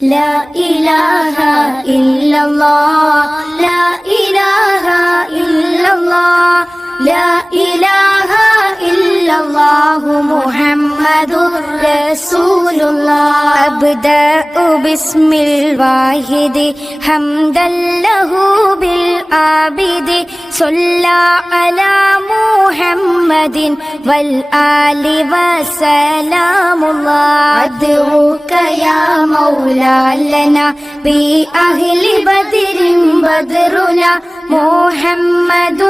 لا إله إلا الله لا إله إلا الله لا إله إلا الله محمد رسول الله أبدأ باسم الواحد حمدا له بالعابد صلى على محمد والآل وسلام الله أدعوك يا مولا لنا بأهل بدر بدرنا محمد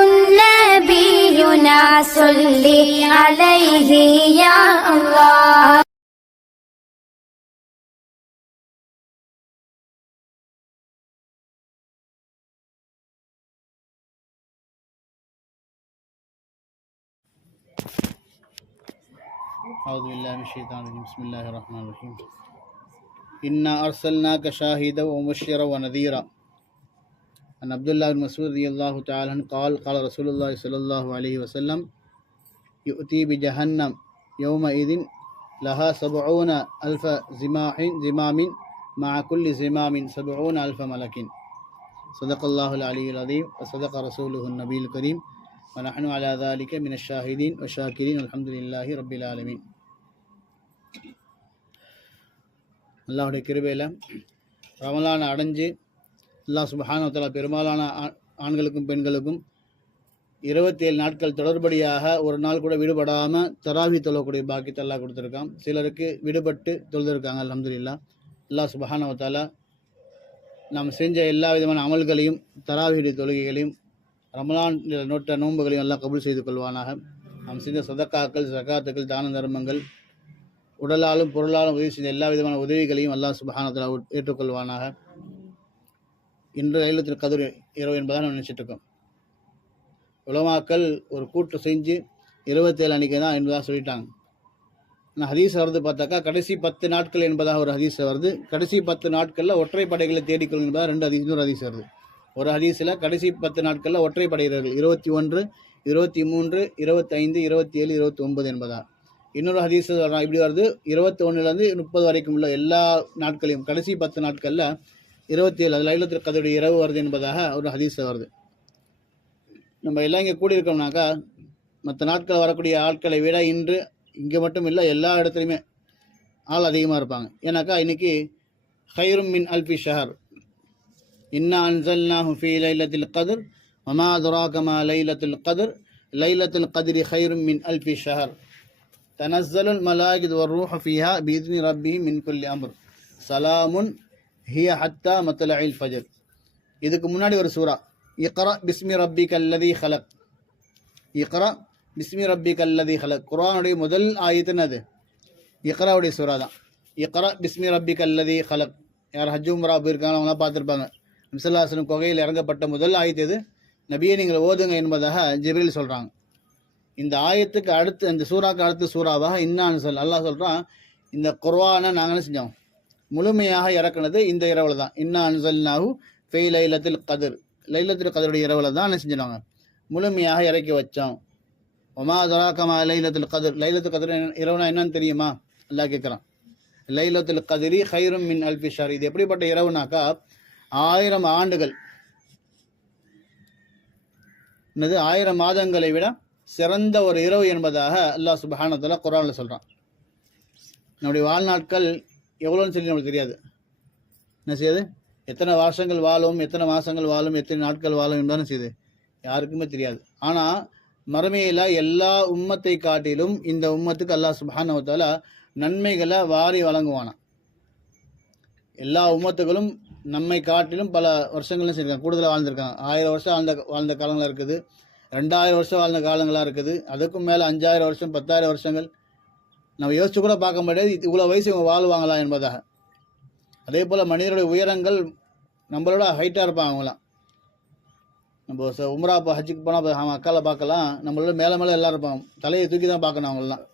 نبينا صل عليه يا الله. أعوذ بالله من الشيطان الرجيم بسم الله الرحمن الرحيم إنا أرسلناك شاهدا ومبشرا ونذيرا عن عبد الله بن مسعود رضي الله تعالى عنه قال قال رسول الله صلى الله عليه وسلم يؤتي بجهنم يومئذ لها 70,000 زمام مع كل زمام 70,000 ملك صدق الله العلي العظيم وصدق رسوله النبي الكريم ونحن على ذلك من الشاهدين والشاكرين والحمد لله رب العالمين. அல்லாஹுடைய கிருபையில் ரமலான் அடைஞ்சு அல்லாஹ் சுப்ஹானஹு வ தஆலா பெரும்பாலான ஆண்களுக்கும் பெண்களுக்கும் 27 நாட்கள் தொடர்படியாக ஒரு நாள் கூட விடுபடாமல் தராவி தொழக்கூடிய பாக்கியத்தை அல்லாஹ் கொடுத்துருக்கான். சிலருக்கு விடுபட்டு தொழுதுருக்காங்க. அல்ஹம்துலில்லாஹ். அல்லாஹ் சுப்ஹானஹு வ தஆலா நாம் செஞ்ச எல்லா விதமான அமல்களையும் தராவியுடைய தொழுகைகளையும் ரமலான் நோட்ட நோன்புகளையும் எல்லாம் கபூல் செய்து கொள்வானாக. நாம் செஞ்ச சதக்காக்கள் ஜகாத்துக்கள் தான தர்மங்கள் உடலாலும் பொருளாலும் உதவி செஞ்ச எல்லா விதமான உதவிகளையும் அல்லாஹ் சுப்ஹானஹு வ தஆலா ஏற்றுக்கொள்வானாக. இன்று லைலத்துல் கத்ர் இரவு என்பதாக நம்ம நினைச்சிட்டு இருக்கோம். உலமாக்கள் ஒரு கூட்டு செஞ்சு 27 அன்னைக்கு தான் என்பதாக சொல்லிட்டாங்க. ஆனால் ஹதீஸ் வருது பார்த்தாக்கா கடைசி 10 நாட்கள் என்பதாக ஒரு ஹதீஸ் வருது. கடைசி 10 நாட்களில் ஒற்றைப்படைகளை தேடிக்கொள்ளும் என்பதாக இன்னொரு ஹதீஸ் வருது. ஒரு ஹதீஸில் கடைசி 10 நாட்களில் ஒற்றைப்படையினர்கள் 21, 23, 25, 27, 29 என்பதா. இன்னொரு ஹதீஸ் இப்படி வருது 21லேருந்து 30 வரைக்கும் உள்ள எல்லா நாட்களையும் கடைசி 10 நாட்களில் 27 அது லைலத்துல் கத்ருடைய இரவு வருது என்பதாக ஒரு ஹதீஸ் வருது. நம்ம எல்லாம் இங்கே கூடியிருக்கோம்னாக்கா மற்ற நாட்கள் வரக்கூடிய ஆட்களை விட இன்று இங்கே மட்டும் இல்லை எல்லா இடத்துலையுமே ஆள் அதிகமாக இருப்பாங்க. ஏன்னாக்கா இன்னைக்கு ஹைரும் மின் அல்ஃபி ஷஹர் இன்னா அன்ஸல்னாஹு ஃபீ லைலத்துல் கத்ர் வமா அதுராக மா லைலத்துல் கத்ர் லைலத்துல் கத்ரி ஹைரும் மின் அல்ஃபி ஷஹர் தனஸ்ஸலுல் மலாயிகத்து வர்ரூஹு ஃபீஹா பிஇذن ரப்பிஹிம் மின் குல்லி அம்ர் சலாமுன் ஹிய ஹத்தா மத்லஇல் ஃபஜர். இதுக்கு முன்னாடி ஒரு சூரா இக்ரா பிஸ்மி ரப்பிக்கல்லதீ ஹலக். இக்ரா பிஸ்மி ரப்பிக்கல்லதீ ஹலக் குர்ஆனுடைய முதல் ஆயத்துன்னு அது இக்ராவுடைய சூரா தான். இக்ரா பிஸ்மி ரப்பிக்கல்லதீ ஹலக். யார் ஹஜ் உம்ரா போயிருக்காங்க அவங்களாம் பார்த்துருப்பாங்க. நபி ஸல்லல்லாஹு அலைஹி வஸல்லம் கொகையில் இறங்கப்பட்ட முதல் ஆயத்து இது. நபியை நீங்கள் ஓதுங்க என்பதாக ஜிப்ரீல் சொல்கிறாங்க. இந்த ஆயத்துக்கு அடுத்து இந்த சூறாக்கு அடுத்த சூறாவாக இன்னான்னு அல்லாஹ் சொல்கிறான். இந்த குர்ஆனை நாங்கள் என்ன செஞ்சோம் முழுமையாக இறக்குனது இந்த இரவில் தான். இன்னா அன்ஸல்னாஹு ஃபீ லைலத்துல் கத்ர் லைலத்துல் கத்ருடைய இரவில் தான் என்ன செஞ்சிருவாங்க முழுமையாக இறக்கி வச்சோம். வமா அதுராக மா லைலத்துல் கத்ர் லைலத்துல் கத்ர் இரவுனா என்னன்னு தெரியுமா அல்லாஹ் கேட்குறான். லைலத்துல் கத்ரி ஹைரும் மின் அல்ஃபி ஷஹர். இது எப்படிப்பட்ட இரவுனாக்கா 1000 ஆண்டுகள் என்னது 1000 மாதங்களை விட சிறந்த ஒரு இரவு என்பதாக அல்லாஹ் சுப்ஹானஹு வ தஆலா குர்ஆனில் சொல்கிறான். நம்முடைய வாழ்நாட்கள் எவ்வளோன்னு சொல்லி நம்மளுக்கு தெரியாது. என்ன செய்யுது எத்தனை வருஷங்கள் வாழும் எத்தனை மாதங்கள் வாழும் எத்தனை நாட்கள் வாழும் என்பதான செய்யுது யாருக்குமே தெரியாது. ஆனால் மறுமையில் எல்லா உம்மத்தை காட்டிலும் இந்த உம்மத்துக்கு அல்லாஹ் சுப்ஹானஹு வ தஆலா நன்மைகளை வாரி வழங்குவானாம். எல்லா உம்மத்துகளும் நம்மை காட்டிலும் பல வருஷங்கள்னு சொல்லியிருக்காங்க கூடுதலாக வாழ்ந்திருக்காங்க. 1000 வருஷம் வாழ்ந்த காலங்களாக இருக்குது, 2000 வருஷம் வாழ்ந்த காலங்களாக இருக்குது, அதுக்கும் மேலே 5000 வருஷம் 10,000 வருஷங்கள். நம்ம யோசிச்சு கூட பார்க்க முடியாது இவ்வளோ வயசு இவங்க வாழ்வாங்களா என்பதாக. அதே போல் மனிதனுடைய உயரங்கள் நம்மளோட ஹைட்டாக இருப்பாங்க அவங்களாம். நம்ம உம்ரா இப்போ ஹஜ்ஜுக்கு போனால் அவன் அக்கால பார்க்கலாம், நம்மளோட மேலே எல்லாம் இருப்பாங்க, தலையை தூக்கி தான் பார்க்கணும் அவங்களாம்.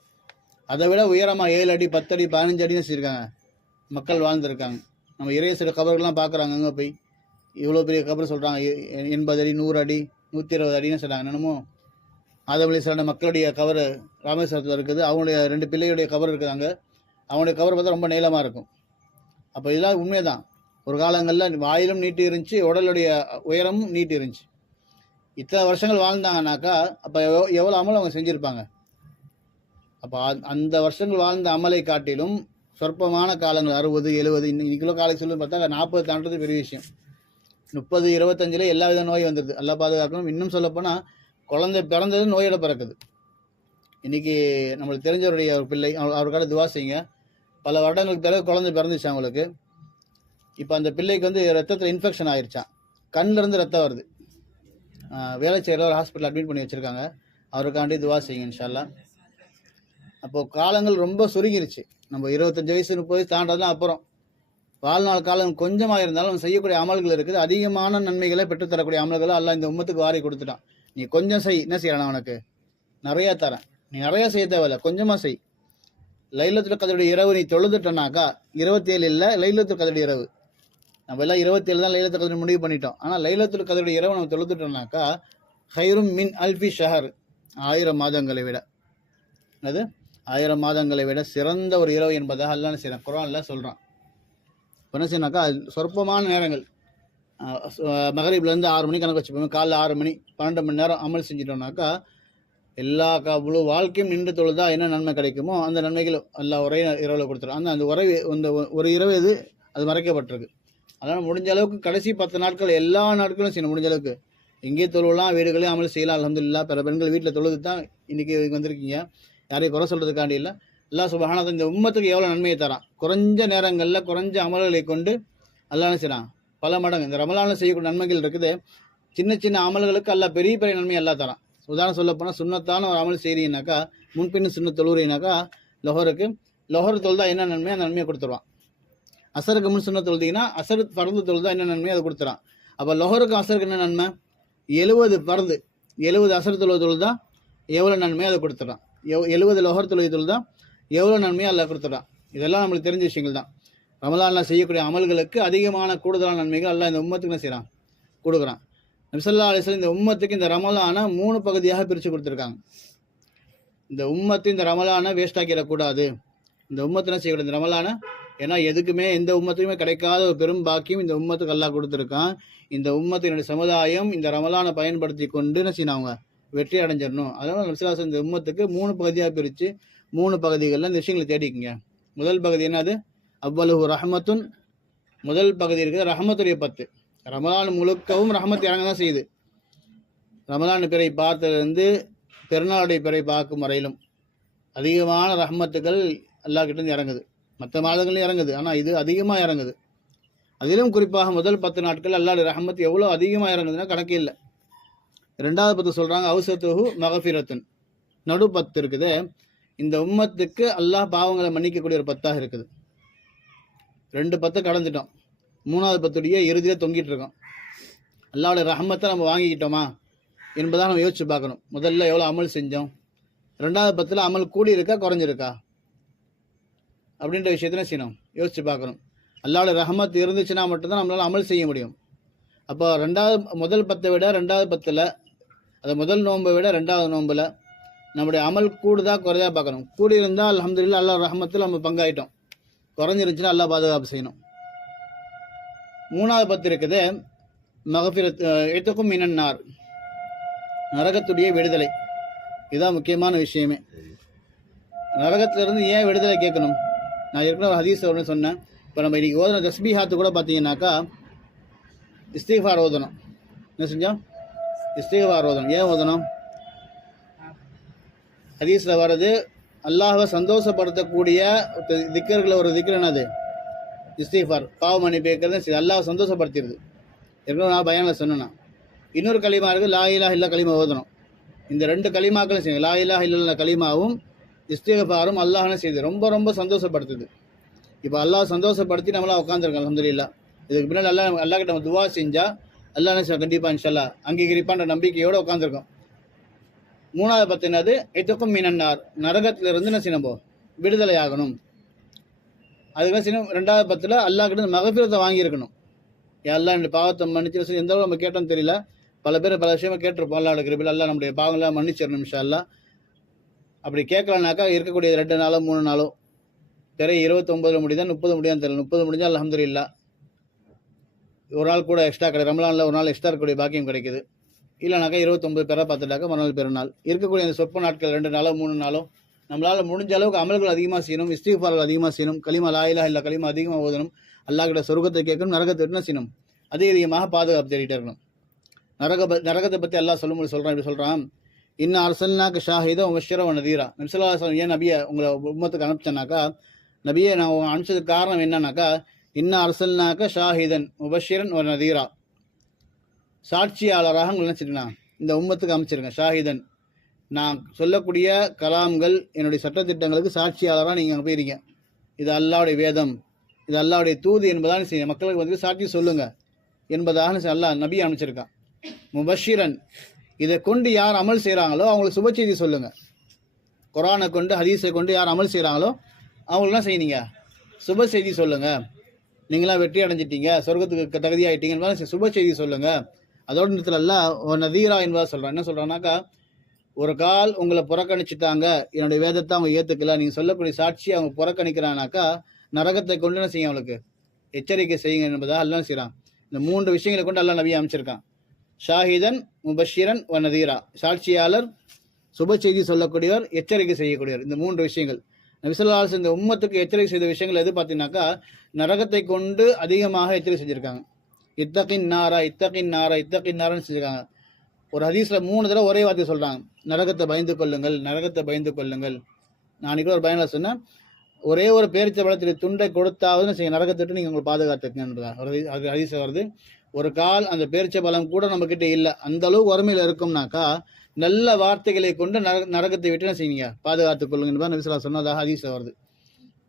அதை விட உயரமாக 7 அடி 10 அடி 15 அடின்னு வச்சுருக்காங்க மக்கள் வாழ்ந்துருக்காங்க. நம்ம இறையசோட கபர்கள்லாம் பார்க்குறாங்க. அங்கே போய் இவ்வளோ பெரிய கபர் சொல்கிறாங்க 80 அடி 100 அடி 120 அடின்னு சொல்கிறாங்க. என்னமோ ஆதம் அலைஹிஸ்ஸலாம் மக்களுடைய கவர் ராமேஸ்வரத்தில் இருக்குது. அவங்களுடைய 2 பிள்ளையுடைய கவர் இருக்குது. அங்கே அவங்களுடைய கவர் பார்த்தா ரொம்ப நீளமாக இருக்கும். அப்போ இதெல்லாம் உண்மைதான். ஒரு காலங்களில் வாயிலும் நீட்டி இருந்துச்சு, உடலுடைய உயரமும் நீட்டி இருந்துச்சு. இத்தனை வருஷங்கள் வாழ்ந்தாங்கனாக்கா அப்போ எவ்வளோ அமல் அவங்க செஞ்சுருப்பாங்க. அப்போ அந்த வருஷங்கள் வாழ்ந்த அமலை காட்டிலும் சொற்பமான காலங்கள் 60, 70, இன்னைக்குள்ள காலை சொல்லி பார்த்தா 40 தாண்டது பெரிய விஷயம். 30, 25 எல்லா வித நோய் வந்துடுது. எல்லாம் பாதுகாக்கணும். இன்னும் சொல்லப்போனால் குழந்தை பிறந்தது நோயோட பிறக்குது. இன்னைக்கு நம்மளுக்கு தெரிஞ்சவருடைய ஒரு பிள்ளை, அவருக்காக துவா செய்யுங்க. பல வருடங்களுக்கு பிறகு குழந்தை பிறந்துச்சு அவங்களுக்கு. இப்போ அந்த பிள்ளைக்கு வந்து ரத்தத்தில் இன்ஃபெக்ஷன் ஆயிடுச்சான், கண்ணிலேருந்து ரத்தம் வருது. வேளச்சேரியில் ஒரு ஹாஸ்பிட்டல் அட்மிட் பண்ணி வச்சுருக்காங்க. அவருக்காண்டி துவா செய்யுங்க இன்ஷா அல்லாஹ். அப்போது காலங்கள் ரொம்ப சுருங்கிருச்சு. நம்ம 25 வயசு 30 வயசு தாண்டதுலாம் அப்புறம் வாழ்நாள் காலம் கொஞ்சமாக இருந்தாலும் செய்யக்கூடிய அமல்கள் இருக்குது. அதிகமான நன்மைகளை பெற்றுத்தரக்கூடிய அமல்களை அல்லாஹ் இந்த உம்மத்துக்கு வாரி கொடுத்துட்டான். நீ கொஞ்சம் செய், என்ன செய்யலாம், உனக்கு நிறையா தரேன். நீ நிறையா செய்ய தேவையில்ல, கொஞ்சமாக செய். லைலத்துல் கத்ருடைய இரவு நீ தொழுதுட்டனாக்கா 27 இல்லை, லைலத்துல் கத்ருடைய இரவு. நம்ம எல்லாம் 27 தான் லைலத்துல் கத்ர் முடிவு பண்ணிட்டோம். ஆனால் லைலத்துல் கத்ருடைய இரவு நம்ம தொழுதுட்டோம்னாக்கா ஹைரும் மின் அல்ஃபி ஷஹர், 1000 மாதங்களை விட, அது 1000 மாதங்களை விட சிறந்த ஒரு இரவு என்பதாக அல்லாஹ் செய்யறான், குர்ஆன்ல சொல்கிறான். என்ன செய்யணாக்கா சொற்பமான நேரங்கள், மகரிப்லேருந்து 6 மணி கணக்கு வச்சுப்போம், காலைல 6 மணி 12 மணி நேரம் அமல் செஞ்சிட்டோம்னாக்கா எல்லா முழு வாழ்க்கையும் நின்று தொழுதா என்ன நன்மை கிடைக்குமோ அந்த நன்மைகள் எல்லாம் ஒரே இரவில் கொடுத்துரும். அந்த உறவு இந்த ஒரு இரவு இது அது மறைக்கப்பட்டிருக்கு. அதனால் முடிஞ்ச அளவுக்கு கடைசி 10 நாட்கள் எல்லா நாட்களும் செய்யணும். முடிஞ்ச அளவுக்கு எங்கேயே தொழுவலாம், வீடுகளையும் அமல் செய்யலாம். அல்ஹம்துலில்லாஹ் பல பெண்கள் வீட்டில் தொழுது தான் இன்றைக்கி வந்திருக்கீங்க. யாரையும் குறை சொல்கிறதுக்காண்டி இல்லை. அல்லாஹ் சுப்ஹானஹு வ தஆலா இந்த உம்மத்துக்கு எவ்வளோ நன்மையை தரான். குறைஞ்ச நேரங்களில் குறைஞ்ச அமல்களை கொண்டு அல்லாஹ் செய்யறான் பல மடங்கு. இந்த ரமலானில் செய்யக்கூடிய நன்மைகள் இருக்குது. சின்ன சின்ன அமல்களுக்கு அல்லாஹ் பெரிய பெரிய நன்மை எல்லாம் தரான். உதாரணம் சொல்ல போனால் சுன்னத்தான ஒரு அமல் செய்கிறீங்கனாக்கா, முன்பின்னு சுன்னத் தொழுறீங்கனாக்கா, லொஹர் தொழுதா என்ன நன்மையோ அந்த நன்மையை கொடுத்துருவான். அசருக்கு முன் சுன்னத் தொழுதீங்கன்னா அசரு பறந்து தொழுதா என்ன நன்மையோ அதை கொடுத்துறான். அப்போ லொஹருக்கு அசருக்கு என்ன நன்மை? 70 பறந்து 70 அசர் தொழுதா எவ்வளோ நன்மையோ அதை கொடுத்துட்றான். 70 லொஹர் தொழுதா எவ்வளோ நன்மையோ அதில் கொடுத்துட்றான். இதெல்லாம் நம்மளுக்கு தெரிஞ்ச விஷயங்கள் தான். ரமலானில் செய்யக்கூடிய அமல்களுக்கு அதிகமான கூடுதலான நன்மைகள் எல்லாம் இந்த உம்மத்துக்கு என்ன செய்கிறான், கொடுக்குறான். நபி ஸல்லல்லாஹு அலைஹி வஸல்லம் இந்த உம்மத்துக்கு இந்த ரமலானை 3 பகுதியாக பிரித்து கொடுத்துருக்காங்க. இந்த உம்மத்து இந்த ரமலானை வேஸ்ட் ஆக்கிடக்கூடாது. இந்த உம்மத்து என்ன செய்யக்கூடாது இந்த ரமலானை, ஏன்னா எதுக்குமே எந்த உம்மத்துக்குமே கிடைக்காத ஒரு பெரும் பாக்கியம் இந்த உம்மத்துக்கு அல்லாஹ் கொடுத்துருக்கான். இந்த உம்மத்தினுடைய சமுதாயம் இந்த ரமலானை பயன்படுத்தி கொண்டு என்ன செய்யணும், அவங்க வெற்றி அடைஞ்சிடணும். அதனால் நபி ஸல்லல்லாஹு அலைஹி வஸல்லம் இந்த உம்மத்துக்கு 3 பகுதியாக பிரித்து 3 பகுதிகளில் இந்த விஷயங்களை தேடிக்குங்க. முதல் பகுதி என்னது? அவ்வளவு ரஹமத்துன். முதல் பகுதி இருக்குது ரஹமத்துடைய 10. ரமலான் முழுக்கவும் ரஹமத் இறங்க தான் செய்யுது. ரமலான் பிறை பார்த்ததுலேருந்து பெருநாளுடைய பிறை பார்க்கும் வரையிலும் அதிகமான ரஹமத்துகள் அல்லாஹ் கிட்டேருந்து இறங்குது. மற்ற மாதங்களையும் இறங்குது, ஆனால் இது அதிகமாக இறங்குது. அதிலும் குறிப்பாக முதல் 10 நாட்கள் அல்லாஹ்வுடைய ரஹமத் எவ்வளோ அதிகமாக இறங்குதுன்னா கணக்கே இல்லை. 2வது 10 சொல்கிறாங்க அவுசத்துஹு மகஃபிரத்துன். நடு 10 இருக்குது. இந்த உம்மத்துக்கு அல்லாஹ் பாவங்களை மன்னிக்கக்கூடிய ஒரு 10ஆக இருக்குது. 2 10 கடந்துட்டோம். 3வது 10 இறுதியில் தொங்கிட்டு இருக்கோம். அல்லாஹ்வுடைய ரஹமத்தை நம்ம வாங்கிக்கிட்டோமா என்பதாக நம்ம யோசிச்சு பார்க்கணும். முதல்ல எவ்வளோ அமல் செஞ்சோம், 2வது 10 அமல் கூடி இருக்கா குறைஞ்சிருக்கா அப்படின்ற விஷயத்துல செய்யணும், யோசிச்சு பார்க்கணும். அல்லாஹ்வுடைய ரஹமத் இருந்துச்சுன்னா மட்டும்தான் நம்மளால் அமல் செய்ய முடியும். அப்போ முதல் 10 விட 2வது 10, அது முதல் நோன்பை விட 2வது நோம்பில் நம்முடைய அமல் கூடுதா குறைதா பார்க்கணும். கூடி இருந்தால் அல்ஹம்துலில்லாஹ் அல்லாஹ் ரஹமத்தில் நம்ம பங்காயிட்டோம். குறைஞ்சிருச்சுன்னா அல்லாஹ் பாதுகாப்பு செய்யணும். 3வது 10 இருக்குது மகஃபிரத் எத்துக்கும் மினன்னார், நரகத்துடைய விடுதலை. இதுதான் முக்கியமான விஷயமே. நரகத்திலிருந்து ஏன் விடுதலை கேட்கணும்? நான் ஏற்கனவே ஒரு ஹதீஸ் ஒன்று சொன்னேன். இப்போ நம்ம இன்றைக்கி ஓதுன தஸ்பீஹாத்து கூட பார்த்தீங்கன்னாக்கா இஸ்திக்ஃபார் ஓதணும். என்ன செஞ்சோம்? இஸ்திக்ஃபார் ஓதணும். ஏன் ஓதணும்? ஹதீஸில் வர்றது அல்லாஹ்வை சந்தோஷப்படுத்தக்கூடிய திக்கர்களை ஒரு திக்கர் என்னது? இஸ்திக்ஃபார். பாவ மன்னிப்பு கேட்கறது அல்லாஹ்வை சந்தோஷப்படுத்திடுது. ஏற்கனவே நான் பயானில் சொன்னேன்னா. இன்னொரு களிமா இருக்குது, லா இலாஹ இல்லா களிமா ஓதணும். இந்த 2 களிமாக்களும் செய்யுங்க. லா இலாஹ இல்லல்லா களிமாவும் இஸ்திக்ஃபாரும் அல்லாஹ்னு செய்யுது, ரொம்ப ரொம்ப சந்தோஷப்படுத்துது. இப்போ அல்லாஹ் சந்தோஷப்படுத்தி நம்மளாம் உட்காந்துருக்கோம் அல்ஹம்துலில்லாஹ். இதுக்கு பின்னாடி அல்லாஹ் கிட்ட நம்ம துவா செஞ்சால் அல்லாஹ் கண்டிப்பாக இன்ஷா அல்லாஹ் அங்கீகரிப்பான்ற நம்பிக்கையோடு உட்காந்துருக்கோம். 3வது 10 என்னது? எத்துக்கும் மினன்னார், நரகத்திலிருந்து என்ன செய்யணும், விடுதலை ஆகணும். அதுக்கு என்ன செய்யணும்? 2வது 10 அல்லாஹ் கிட்ட மகஃபிரத்தை வாங்கியிருக்கணும். எல்லாம் இந்த பாவத்தை மன்னிச்சு எந்த அளவு நம்ம கேட்டோம்னு தெரியல. பல பேர் பல விஷயமா கேட்டிருப்போம். அல்லாஹ் கிருபையில் அல்லாஹ் நம்முடைய பாவங்களாம் மன்னிச்சிடணும் இன்ஷா அல்லாஹ். அப்படி கேட்கலனாக்கா இருக்கக்கூடிய 2 நாளோ 3 நாளோ திரை 29 முடியுதா 30 முடியான்னு தெரியல. 30 முடிஞ்சால் அல்ஹம்துலில்லாஹ். ஒரு நாள் கூட எக்ஸ்ட்ரா கிடையாது. ரமலானில் ஒரு நாள் எக்ஸ்ட்ரா இருக்கக்கூடிய பாக்கியம் கிடைக்குது. இல்லைனாக்கா 29 பேரை பார்த்துட்டாக்கா மறுநாள் பெருநாள். இருக்கக்கூடிய அந்த சொற்ப நாட்கள் 2 நாளோ 3 நாளோ நம்மளால் முடிஞ்ச அளவுக்கு அமல்கள் அதிகமாக செய்யணும், இஸ்திக்ஃபார்கள் அதிகமாக செய்யணும், கலிமா லா இலாஹ இல்லல்லாஹ் கலிமா அதிகமாக ஓதணும், அல்லாஹ் கிட்ட சொர்க்கத்தை கேட்கணும், நரகத்தை என்ன செய்யணும், அதிகமாக பாதுகாப்பு தேடிட்டே இருக்கணும். நரகத்தை பற்றி அல்லாஹ் சொல்லும்போது சொல்கிறான், இப்படி சொல்கிறான், இன்ன அர்சல்னாக்கு ஷாஹிதா முபஷ்ஷிரன் வ நதீரா. நபி ஸல்லல்லாஹு அலைஹி வஸல்லம் ஏன் நபியை உங்களை உம்மத்துக்கு அனுப்பிச்சேன்னாக்கா, நபியை நான் அனுப்பிச்சதுக்கு காரணம் என்னன்னாக்கா, இன்ன அர்சல்னாக்க ஷாஹிதன் முபஷ்ஷிரன் வ நதீரா, சாட்சியாளராக உங்களை நினச்சிருக்கேன் இந்த உம்மத்துக்கு அமைச்சிருக்கேன். ஷாஹிதன், நான் சொல்லக்கூடிய கலாம்கள் என்னுடைய சட்டத்திட்டங்களுக்கு சாட்சியாளராக நீங்கள் அங்கே போயிருங்க. இது அல்லாஹ்வுடைய வேதம், இது அல்லாஹ்வுடைய தூது என்பதாக செய்ய மக்களுக்கு வந்து சாட்சி சொல்லுங்க என்பதாக அல்லாஹ் நபி அமைச்சிருக்கான். முபஷ்ஷிரன், இதை கொண்டு யார் அமல் செய்கிறாங்களோ அவங்களுக்கு சுப செய்தி சொல்லுங்க. குரானை கொண்டு ஹதீஸை கொண்டு யார் அமல் செய்கிறாங்களோ அவங்களுக்குலாம் செய்யுங்க, சுப செய்தி சொல்லுங்க. நீங்களாம் வெற்றி அடைஞ்சிட்டீங்க, சொர்க்கத்துக்கு தகுதியாகிட்டீங்க, சுப செய்தி சொல்லுங்க. அதோட நேரத்தில் அல்லாஹ் நதீரா என்பதாக சொல்கிறான். என்ன சொல்கிறான்னாக்கா, ஒரு கால் உங்களை புறக்கணிச்சுட்டாங்க, என்னுடைய வேதத்தை அவங்க ஏற்றுக்கல, நீங்கள் சொல்லக்கூடிய சாட்சியை அவங்க புறக்கணிக்கிறானாக்கா நரகத்தை கொண்டு என்ன செய்யும், அவங்களுக்கு எச்சரிக்கை செய்யுங்க என்பதாக எல்லாம் செய்கிறான். இந்த 3 விஷயங்களை கொண்டு அல்லாஹ் நபியை அமைச்சிருக்கான். ஷாஹிதன் முபஷ்ஷிரன் வ நதீரா, சாட்சியாளர், சுப செய்தி சொல்லக்கூடியவர், எச்சரிக்கை செய்யக்கூடியவர். இந்த 3 விஷயங்கள் நபி ஸல்லல்லாஹு அலைஹி வஸல்லம் இந்த உம்மத்துக்கு எச்சரிக்கை செய்த விஷயங்கள் எது பார்த்தீங்கன்னாக்கா, நரகத்தை கொண்டு அதிகமாக எச்சரிக்கை செஞ்சுருக்காங்க. இத்தகின் நாரா இத்தகின் நாரா இத்தகின் நாரான்னு செஞ்சுருக்காங்க. ஒரு ஹதீஸில் 3 தடவை ஒரே வார்த்தை சொல்கிறாங்க, நரகத்தை பயந்து கொள்ளுங்கள், நரகத்தை பயந்து கொள்ளுங்கள். நான் அன்றைக்கி ஒரு பயனில் சொன்னேன், ஒரே ஒரு பேரிச்சை பழத்தில் துண்டை கொடுத்தாவது செய்ய நரகத்திட்டு நீங்கள் உங்களை பாதுகாத்துக்கன்றதா அது ஹதீஸ் வருது. ஒரு கால் அந்த பேரிச்சை பழம் கூட நம்மக்கிட்ட இல்லை, அந்த அளவுக்கு வறுமையில் இருக்கும்னாக்கா நல்ல வார்த்தைகளை கொண்டு நரகத்தை விட்டு என்ன செய்யுங்க, பாதுகாத்துக் கொள்ளுங்க என்பது நபி ஸல்லல்லாஹு அலைஹி வஸல்லம் சொன்னதாக ஹதீஸ் வருது.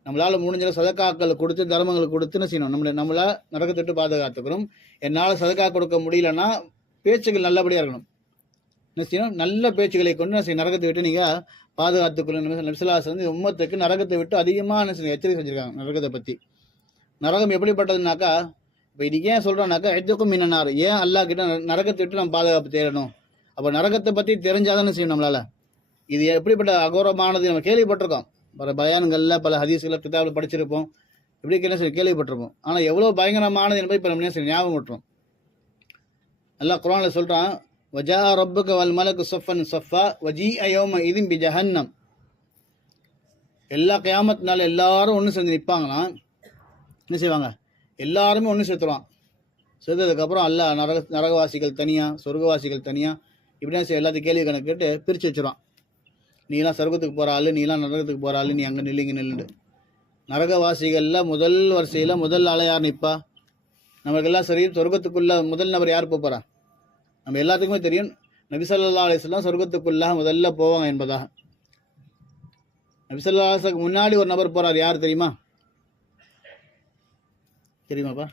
நம்மளால் முடிஞ்ச சதக்காக்கள் கொடுத்து தர்மங்கள் கொடுத்து என்ன செய்யணும், நம்மளை நரகத்தை விட்டு பாதுகாத்துக்கணும். என்னால் சதக்கா கொடுக்க முடியலன்னா பேச்சுகள் நல்லபடியாக இருக்கணும். என்ன செய்யணும், நல்ல பேச்சுகளை கொண்டு என்ன செய்யும், நரகத்தை விட்டு நீங்கள் பாதுகாத்துக்கொள்ளும். நபி ஸல்லல்லாஹு அலைஹி வஸல்லம் உம்மத்துக்கு நரகத்தை விட்டு அதிகமாக என்ன செய்ய எச்சரிக்கை செஞ்சுருக்காங்க. நரகத்தை பற்றி, நரகம் எப்படிப்பட்டதுனாக்கா, இப்போ இன்றைக்கி ஏன் சொல்கிறோன்னாக்கா, எதுக்கும் மின்னனார், ஏன் அல்லாஹ் கிட்ட நரகத்தை விட்டு நம்ம பாதுகாப்பு தேடணும். அப்போ நரகத்தை பற்றி தெரிஞ்சாதானே செய்யணும் நம்மளால். இது எப்படிப்பட்ட அகோரமானது நம்ம கேள்விப்பட்டிருக்கோம், பல பயான்களில் பல ஹதீஸ்களில் கிதாபில் படிச்சிருப்போம், இப்படி என்ன செய்ய கேள்விப்பட்டிருப்போம். ஆனால் எவ்வளோ பயங்கரமானது என்பதை இப்போ நம்ம என்ன செய்ய ஞாபகம் விட்டுறோம். அல்லாஹ் குர்ஆனில் சொல்கிறான், வஜா ரப்புக வல் மலக்கு ஸஃபன் ஸஃபா வஜீஅ யௌம இதின் பி ஜஹன்னம். எல்லா கியாமத்தினால எல்லாரும் ஒன்று சேர்ந்து நிற்பாங்களாம். என்ன செய்வாங்க, எல்லாருமே ஒன்று சேர்த்துருவான். சேர்த்ததுக்கப்புறம் அல்லாஹ் நரகவாசிகள் தனியாக, சொர்க்கவாசிகள் தனியாக, இப்படின்னா எல்லாத்தையும் கேள்வி கணக்கு கேட்டு பிரித்து வச்சுருவான். நீலாம் சொர்க்கத்துக்கு போகிற ஆள், நீலாம் நரகத்துக்கு போகிற ஆள், நீ அங்கே நில்லுங்க நில்லுண்டு. நரகவாசிகளில் முதல் வரிசையில் முதல் ஆளை யார் நிற்பா, நமக்கெல்லாம் சரி சொர்க்கத்துக்குள்ளே முதல் நபர் யார் போகிறா, நம்ம எல்லாத்துக்குமே தெரியும். நபி ஸல்லல்லாஹு அலைஹி வஸல்லம் சொர்க்கத்துக்குள்ளாக முதல்ல போவாங்க என்பதாக. நபி ஸல்லல்லாஹு அலைஹி வஸல்லம் முன்னாடி ஒரு நபர் போகிறார், யார் தெரியுமா, தெரியுமாப்பா?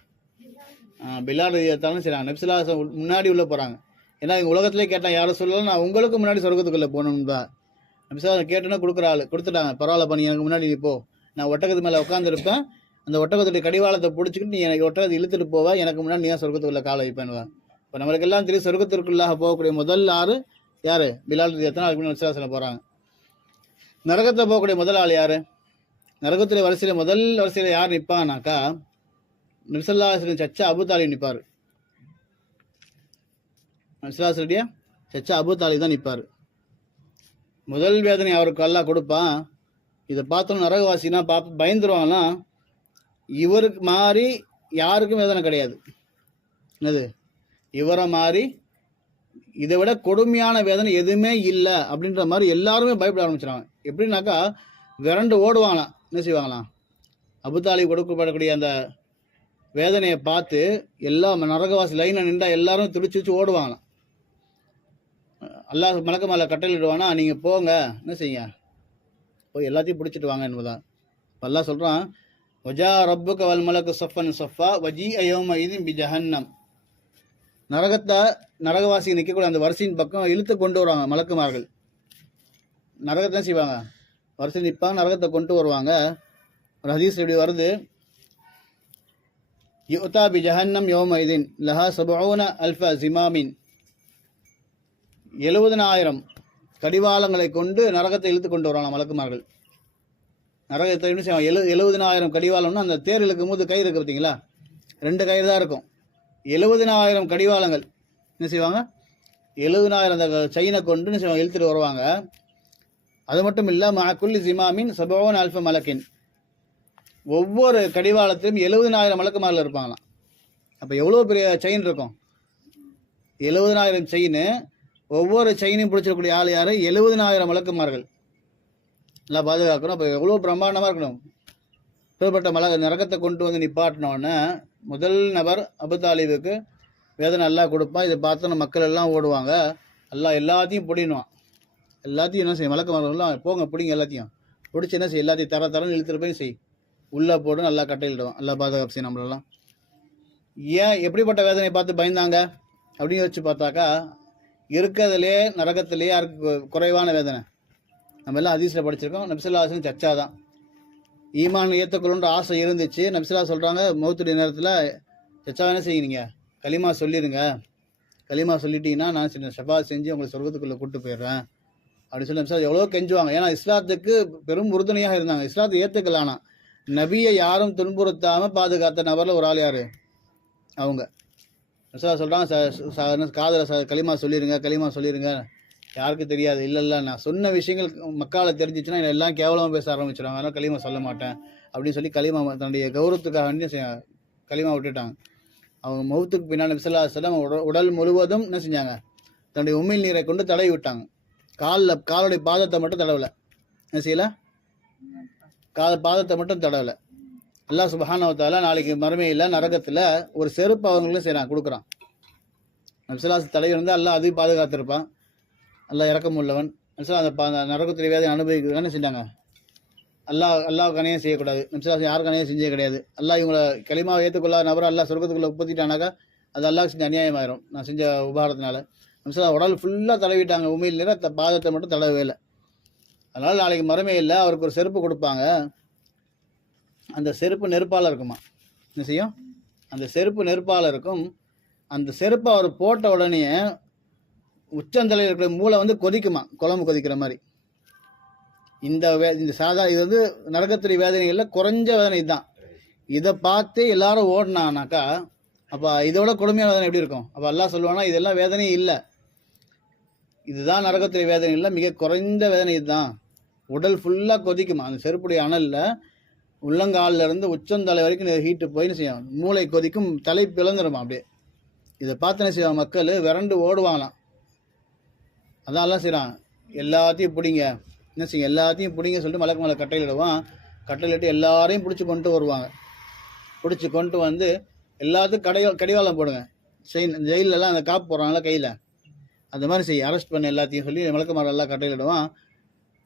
பிலால் ரலியல்லாஹு செய்கிறாங்க. நபி ஸல்லல்லாஹு அலைஹி வஸல்லம் முன்னாடி உள்ளே போகிறாங்க. ஏன்னா எங்கள் உலகத்திலே கேட்டால் யாரும் சொல்லலாம், நான் உங்களுக்கு முன்னாடி சொர்க்கத்துக்குள்ளே போகணும்பா. நபி ஸல்லல்லாஹு அலைஹி வஸல்லம் கேட்டோன்னா கொடுக்குற ஆள் கொடுத்துட்டாங்க. பரவாயில்ல பண்ணி எனக்கு முன்னாடி நீ போ, நான் ஒட்டகத்து மேலே உட்காந்துருப்பேன், அந்த ஒட்டகத்துடைய கடிவாளத்தை பிடிச்சிக்கிட்டு நீ எனக்கு ஒட்டகத்தை இழுத்துட்டு போவா, எனக்கு முன்னாடி நீ தான் சொர்க்கத்துக்குள்ளே காலை வைப்பேன்வா. இப்போ நம்மளுக்கு எல்லாம் தெரியும், சொர்க்கத்திற்குள்ளாக போகக்கூடிய முதல் ஆறு யார், பிலால் ரலியல்லாஹு அதுக்கு முன்னாடி நபி ஸல்லல்லாஹு அலைஹி வஸல்லம் போகிறாங்க. நரகத்தை போகக்கூடிய முதல் ஆள் யார், நரகத்துடைய வரிசையில் முதல் வரிசையில் யார் நிற்பான்னாக்கா, நபி ஸல்லல்லாஹு அலைஹி வஸல்லம் சச்சா அபூ தாலிப் நிற்பார். நபி ஸல்லல்லாஹு அலைஹி வஸல்லம் சச்சா அபூ தாலிப் தான் நிற்பார். முதல் வேதனை அவருக்கு அல்லாஹ் கொடுப்பான். இதை பார்த்தோம் நரகவாசினா பயந்துருவாங்களாம். இவருக்கு மாறி யாருக்கும் வேதனை கிடையாது. என்னது, இவரை மாறி இதை விட கொடுமையான வேதனை எதுவுமே இல்லை அப்படின்ற மாதிரி எல்லாருமே பயப்பட ஆரம்பிச்சிடுவாங்க. எப்படின்னாக்கா விரண்டு ஓடுவாங்களாம். என்ன செய்வாங்களாம், அபூ தாலிப் கொடுக்கப்படக்கூடிய அந்த வேதனையை பார்த்து எல்லா நரகவாசி லைனில் நின்றா எல்லாரும் துடிச்சு ஓடுவாங்களாம். அல்லாஹ் மலக்கு மேலே கட்டளையிடுவானா, நீங்கள் போங்க, என்ன செய்யுங்க, போய் எல்லாத்தையும் பிடிச்சிட்டு வாங்க என்பதான். அல்லாஹ் சொல்கிறான், வஜா ரப்புக வல் மலக்கு ஸஃபன் ஸஃபா வஜீஅ யௌம இதின் பி ஜஹன்னம். நரகவாசி நிற்கக்கூடிய அந்த வரிசையின் பக்கம் இழுத்து கொண்டு வருவாங்க மலக்குமார்கள். நரகத்தை தான் செய்வாங்க, வரிசை நிற்பாங்க, நரகத்தை கொண்டு வருவாங்க. ஒரு ஹதீஸ் இப்படி வருது, யுத்தா பி ஜஹன்னம் யௌம இதின் லஹா 70,000 ஜிமாமின். 70,000 கடிவாளங்களை கொண்டு நரகத்தை இழுத்து கொண்டு வருவாங்க மலக்குமார்கள். நரகத்தை என்ன செய்வான் 70,000 கடிவாளம்னா அந்த தேர் இழுக்கும் போது கயிறு இருக்குது பார்த்தீங்களா, 2 கயிறு தான் இருக்கும். 70,000 கடிவாளங்கள் என்ன செய்வாங்க, 70,000 அந்த செயினை கொண்டு என்ன செய்வாங்க இழுத்துட்டு வருவாங்க. அது மட்டும் இல்லை, மஅக்குல்லி ஜிமாமின் 70,000 மலக்கின், ஒவ்வொரு கடிவாளத்திலும் 70,000 மலக்குமார்கள் இருப்பாங்களாம். அப்போ எவ்வளோ பெரிய செயின் இருக்கும், 70,000 செயின். ஒவ்வொரு செயினையும் பிடிச்சிடக்கூடிய ஆள் யார், 70,000 மலக்குமார்கள். நல்லா பாதுகாக்கணும். அப்போ எவ்வளோ பிரம்மாண்டமாக இருக்கணும். இப்பேற்பட்ட நரகத்தை கொண்டு வந்து நிப்பாட்டினோடனே முதல் நபர் அபுதாலிபுக்கு வேதனை எல்லாம் கொடுப்பான். இதை பார்த்தோன்னா மக்கள் எல்லாம் ஓடுவாங்க. எல்லாம் எல்லாத்தையும் பிடினுவான். எல்லாத்தையும் என்ன செய்யும், மலக்குமார்கள்லாம் போங்க பிடிங்க, எல்லாத்தையும் பிடிச்சி என்ன செய்யும், எல்லாத்தையும் தரன்னு இழுத்துட்டு போய் செய், உள்ளே போட்டு நல்லா கட்டையிடுவான். நல்லா பாதுகாப்பு செய்யும் நம்மளெல்லாம். ஏன் எப்படிப்பட்ட வேதனை பார்த்து பயந்தாங்க அப்படின்னு யோசிச்சு பார்த்தாக்கா, இருக்கிறதுலே நரகத்திலே யாருக்கு குறைவான வேதனை. நம்ம எல்லாம் ஹதீஸில் படிச்சிருக்கோம். நபிஸல்லாஹு சச்சா தான் ஈமான் ஏற்றுக்கொள்ளுன்ற ஆசை இருந்துச்சு. நபிஸல்லா சொல்கிறாங்க, மௌத்துடைய நேரத்தில் சச்சா என்ன செய்யுங்க, களிமா சொல்லிடுங்க, களிமா சொல்லிட்டீங்கன்னா நான் ஷஃபா செஞ்சு உங்களை சொர்க்கத்துக்குள்ளே கூப்பிட்டு போயிடுறேன் அப்படின்னு சொல்லி நபிஸல்லா எவ்வளோ கெஞ்சுவாங்க. ஏன்னா இஸ்லாத்துக்கு பெரும் உறுதுணையாக இருந்தாங்க. இஸ்லாத்தை ஏற்றுக்கலானா நபியை யாரும் துன்புறுத்தாமல் பாதுகாத்த நபரில் ஒரு ஆள் யார், அவங்க. நபிஸல்லா சொல்கிறாங்க, காதலை களிமா சொல்லிடுங்க, களிமா சொல்லிடுங்க, யாருக்கும் தெரியாது. இல்லை நான் சொன்ன விஷயங்கள் மக்கால தெரிஞ்சிச்சுன்னா எல்லாம் கேவலமாக பேச ஆரம்பிச்சிடுவாங்க, அதனால் களிமா சொல்ல மாட்டேன் அப்படின்னு சொல்லி களிமா தன்னுடைய கௌரவத்துக்காக வேண்டி களிமா விட்டுட்டாங்க. அவங்க மௌத்துக்கு பின்னால் நபிஸல்லா அலைஹி உடல் முழுவதும் என்ன செஞ்சாங்க, தன்னுடைய உமிழ் நீரை கொண்டு தடவி விட்டாங்க. காலுடைய பாதத்தை மட்டும் தடவலை, என்ன செய்யலை, பாதத்தை மட்டும் தடவலை. அல்லாஹ் சுப்ஹானஹு வ தஆலா நாளைக்கு மறுமையில் நரகத்தில் ஒரு செருப்பு அவங்களும் செய்கிறான், கொடுக்குறான். நபிஸல்லா தடவி இருந்தால் அல்லாஹ் அதையும் பாதுகாத்திருப்பான். அல்லாஹ் இறக்கம் உள்ளவன். அந்த நரகத்துடைய வேதனை அனுபவிக்கிறான்னு செஞ்சாங்க. அல்லாஹ் கணையம் செய்யக்கூடாது. நபிஸல்லா யார் கணையம் செஞ்சே கிடையாது. அல்லாஹ் இவங்களை களிமாவை ஏற்றுக்கொள்ளாத நபரை அல்லாஹ் சொர்க்கத்துக்குள்ளே உற்பத்திட்டானாக்கா அது அல்லாஹ் செஞ்ச அநியாயமாயிரும் நான் செஞ்ச உபகாரத்தினால. நபிஸல்லா உடல் ஃபுல்லாக தடவிட்டாங்க, உமிழ் நீரை பாதத்தை மட்டும் தடவவே இல்லை. அதனால் நாளைக்கு மறுமையில் அவருக்கு ஒரு செருப்பு கொடுப்பாங்க. அந்த செருப்பு நெருப்பால் இருக்குமா, என்ன செய்யும், அந்த செருப்பு நெருப்பால் இருக்கும். அந்த செருப்பை அவர் போட்ட உடனே உச்சந்தலையில் இருக்கிற மூளை வந்து கொதிக்குமா, குழம்பு கொதிக்கிற மாதிரி. இந்த இது வந்து நரகத்துடைய வேதனைகளில் குறைஞ்ச வேதனை தான். இதை பார்த்து எல்லாரும் ஓடினானாக்கா அப்போ இதோட கொடுமையான வேதனை எப்படி இருக்கும். அப்போ அல்லாஹ் சொல்லுவானா இதெல்லாம் வேதனையே இல்லை, இதுதான் நரகத்துடைய வேதனை இல்லை, மிக குறைந்த வேதனை இதுதான். உடல் ஃபுல்லாக கொதிக்குமா, அந்த செருப்புடைய அனலில் உள்ளங்காலில் இருந்து உச்சந்தலை வரைக்கும் ஹீட்டு போய் செய்யும், மூளை கொதிக்கும், தலை பிளந்துருமா அப்படியே. இதை பார்த்து என்ன செய்வாங்க, மக்கள் விரண்டு ஓடுவாங்களாம். அதான் எல்லாம் செய்கிறான், எல்லாத்தையும் பிடிங்க, என்ன செய்யும், எல்லாத்தையும் பிடிங்க சொல்லிட்டு மலக்கு மேலே கட்டையிடுவான். கட்டையிட்டு எல்லாரையும் பிடிச்சி கொண்டு வருவாங்க. பிடிச்சி கொண்டு வந்து எல்லாத்துக்கும் கடிவாளம் போடுங்க, ஜெயிலெலாம் அந்த காப்பு போடுறாங்களா கையில், அந்த மாதிரி செய்ய அரெஸ்ட் பண்ண எல்லாத்தையும் சொல்லி மலக்கு மேலே எல்லாம் கட்டையிடுவான்.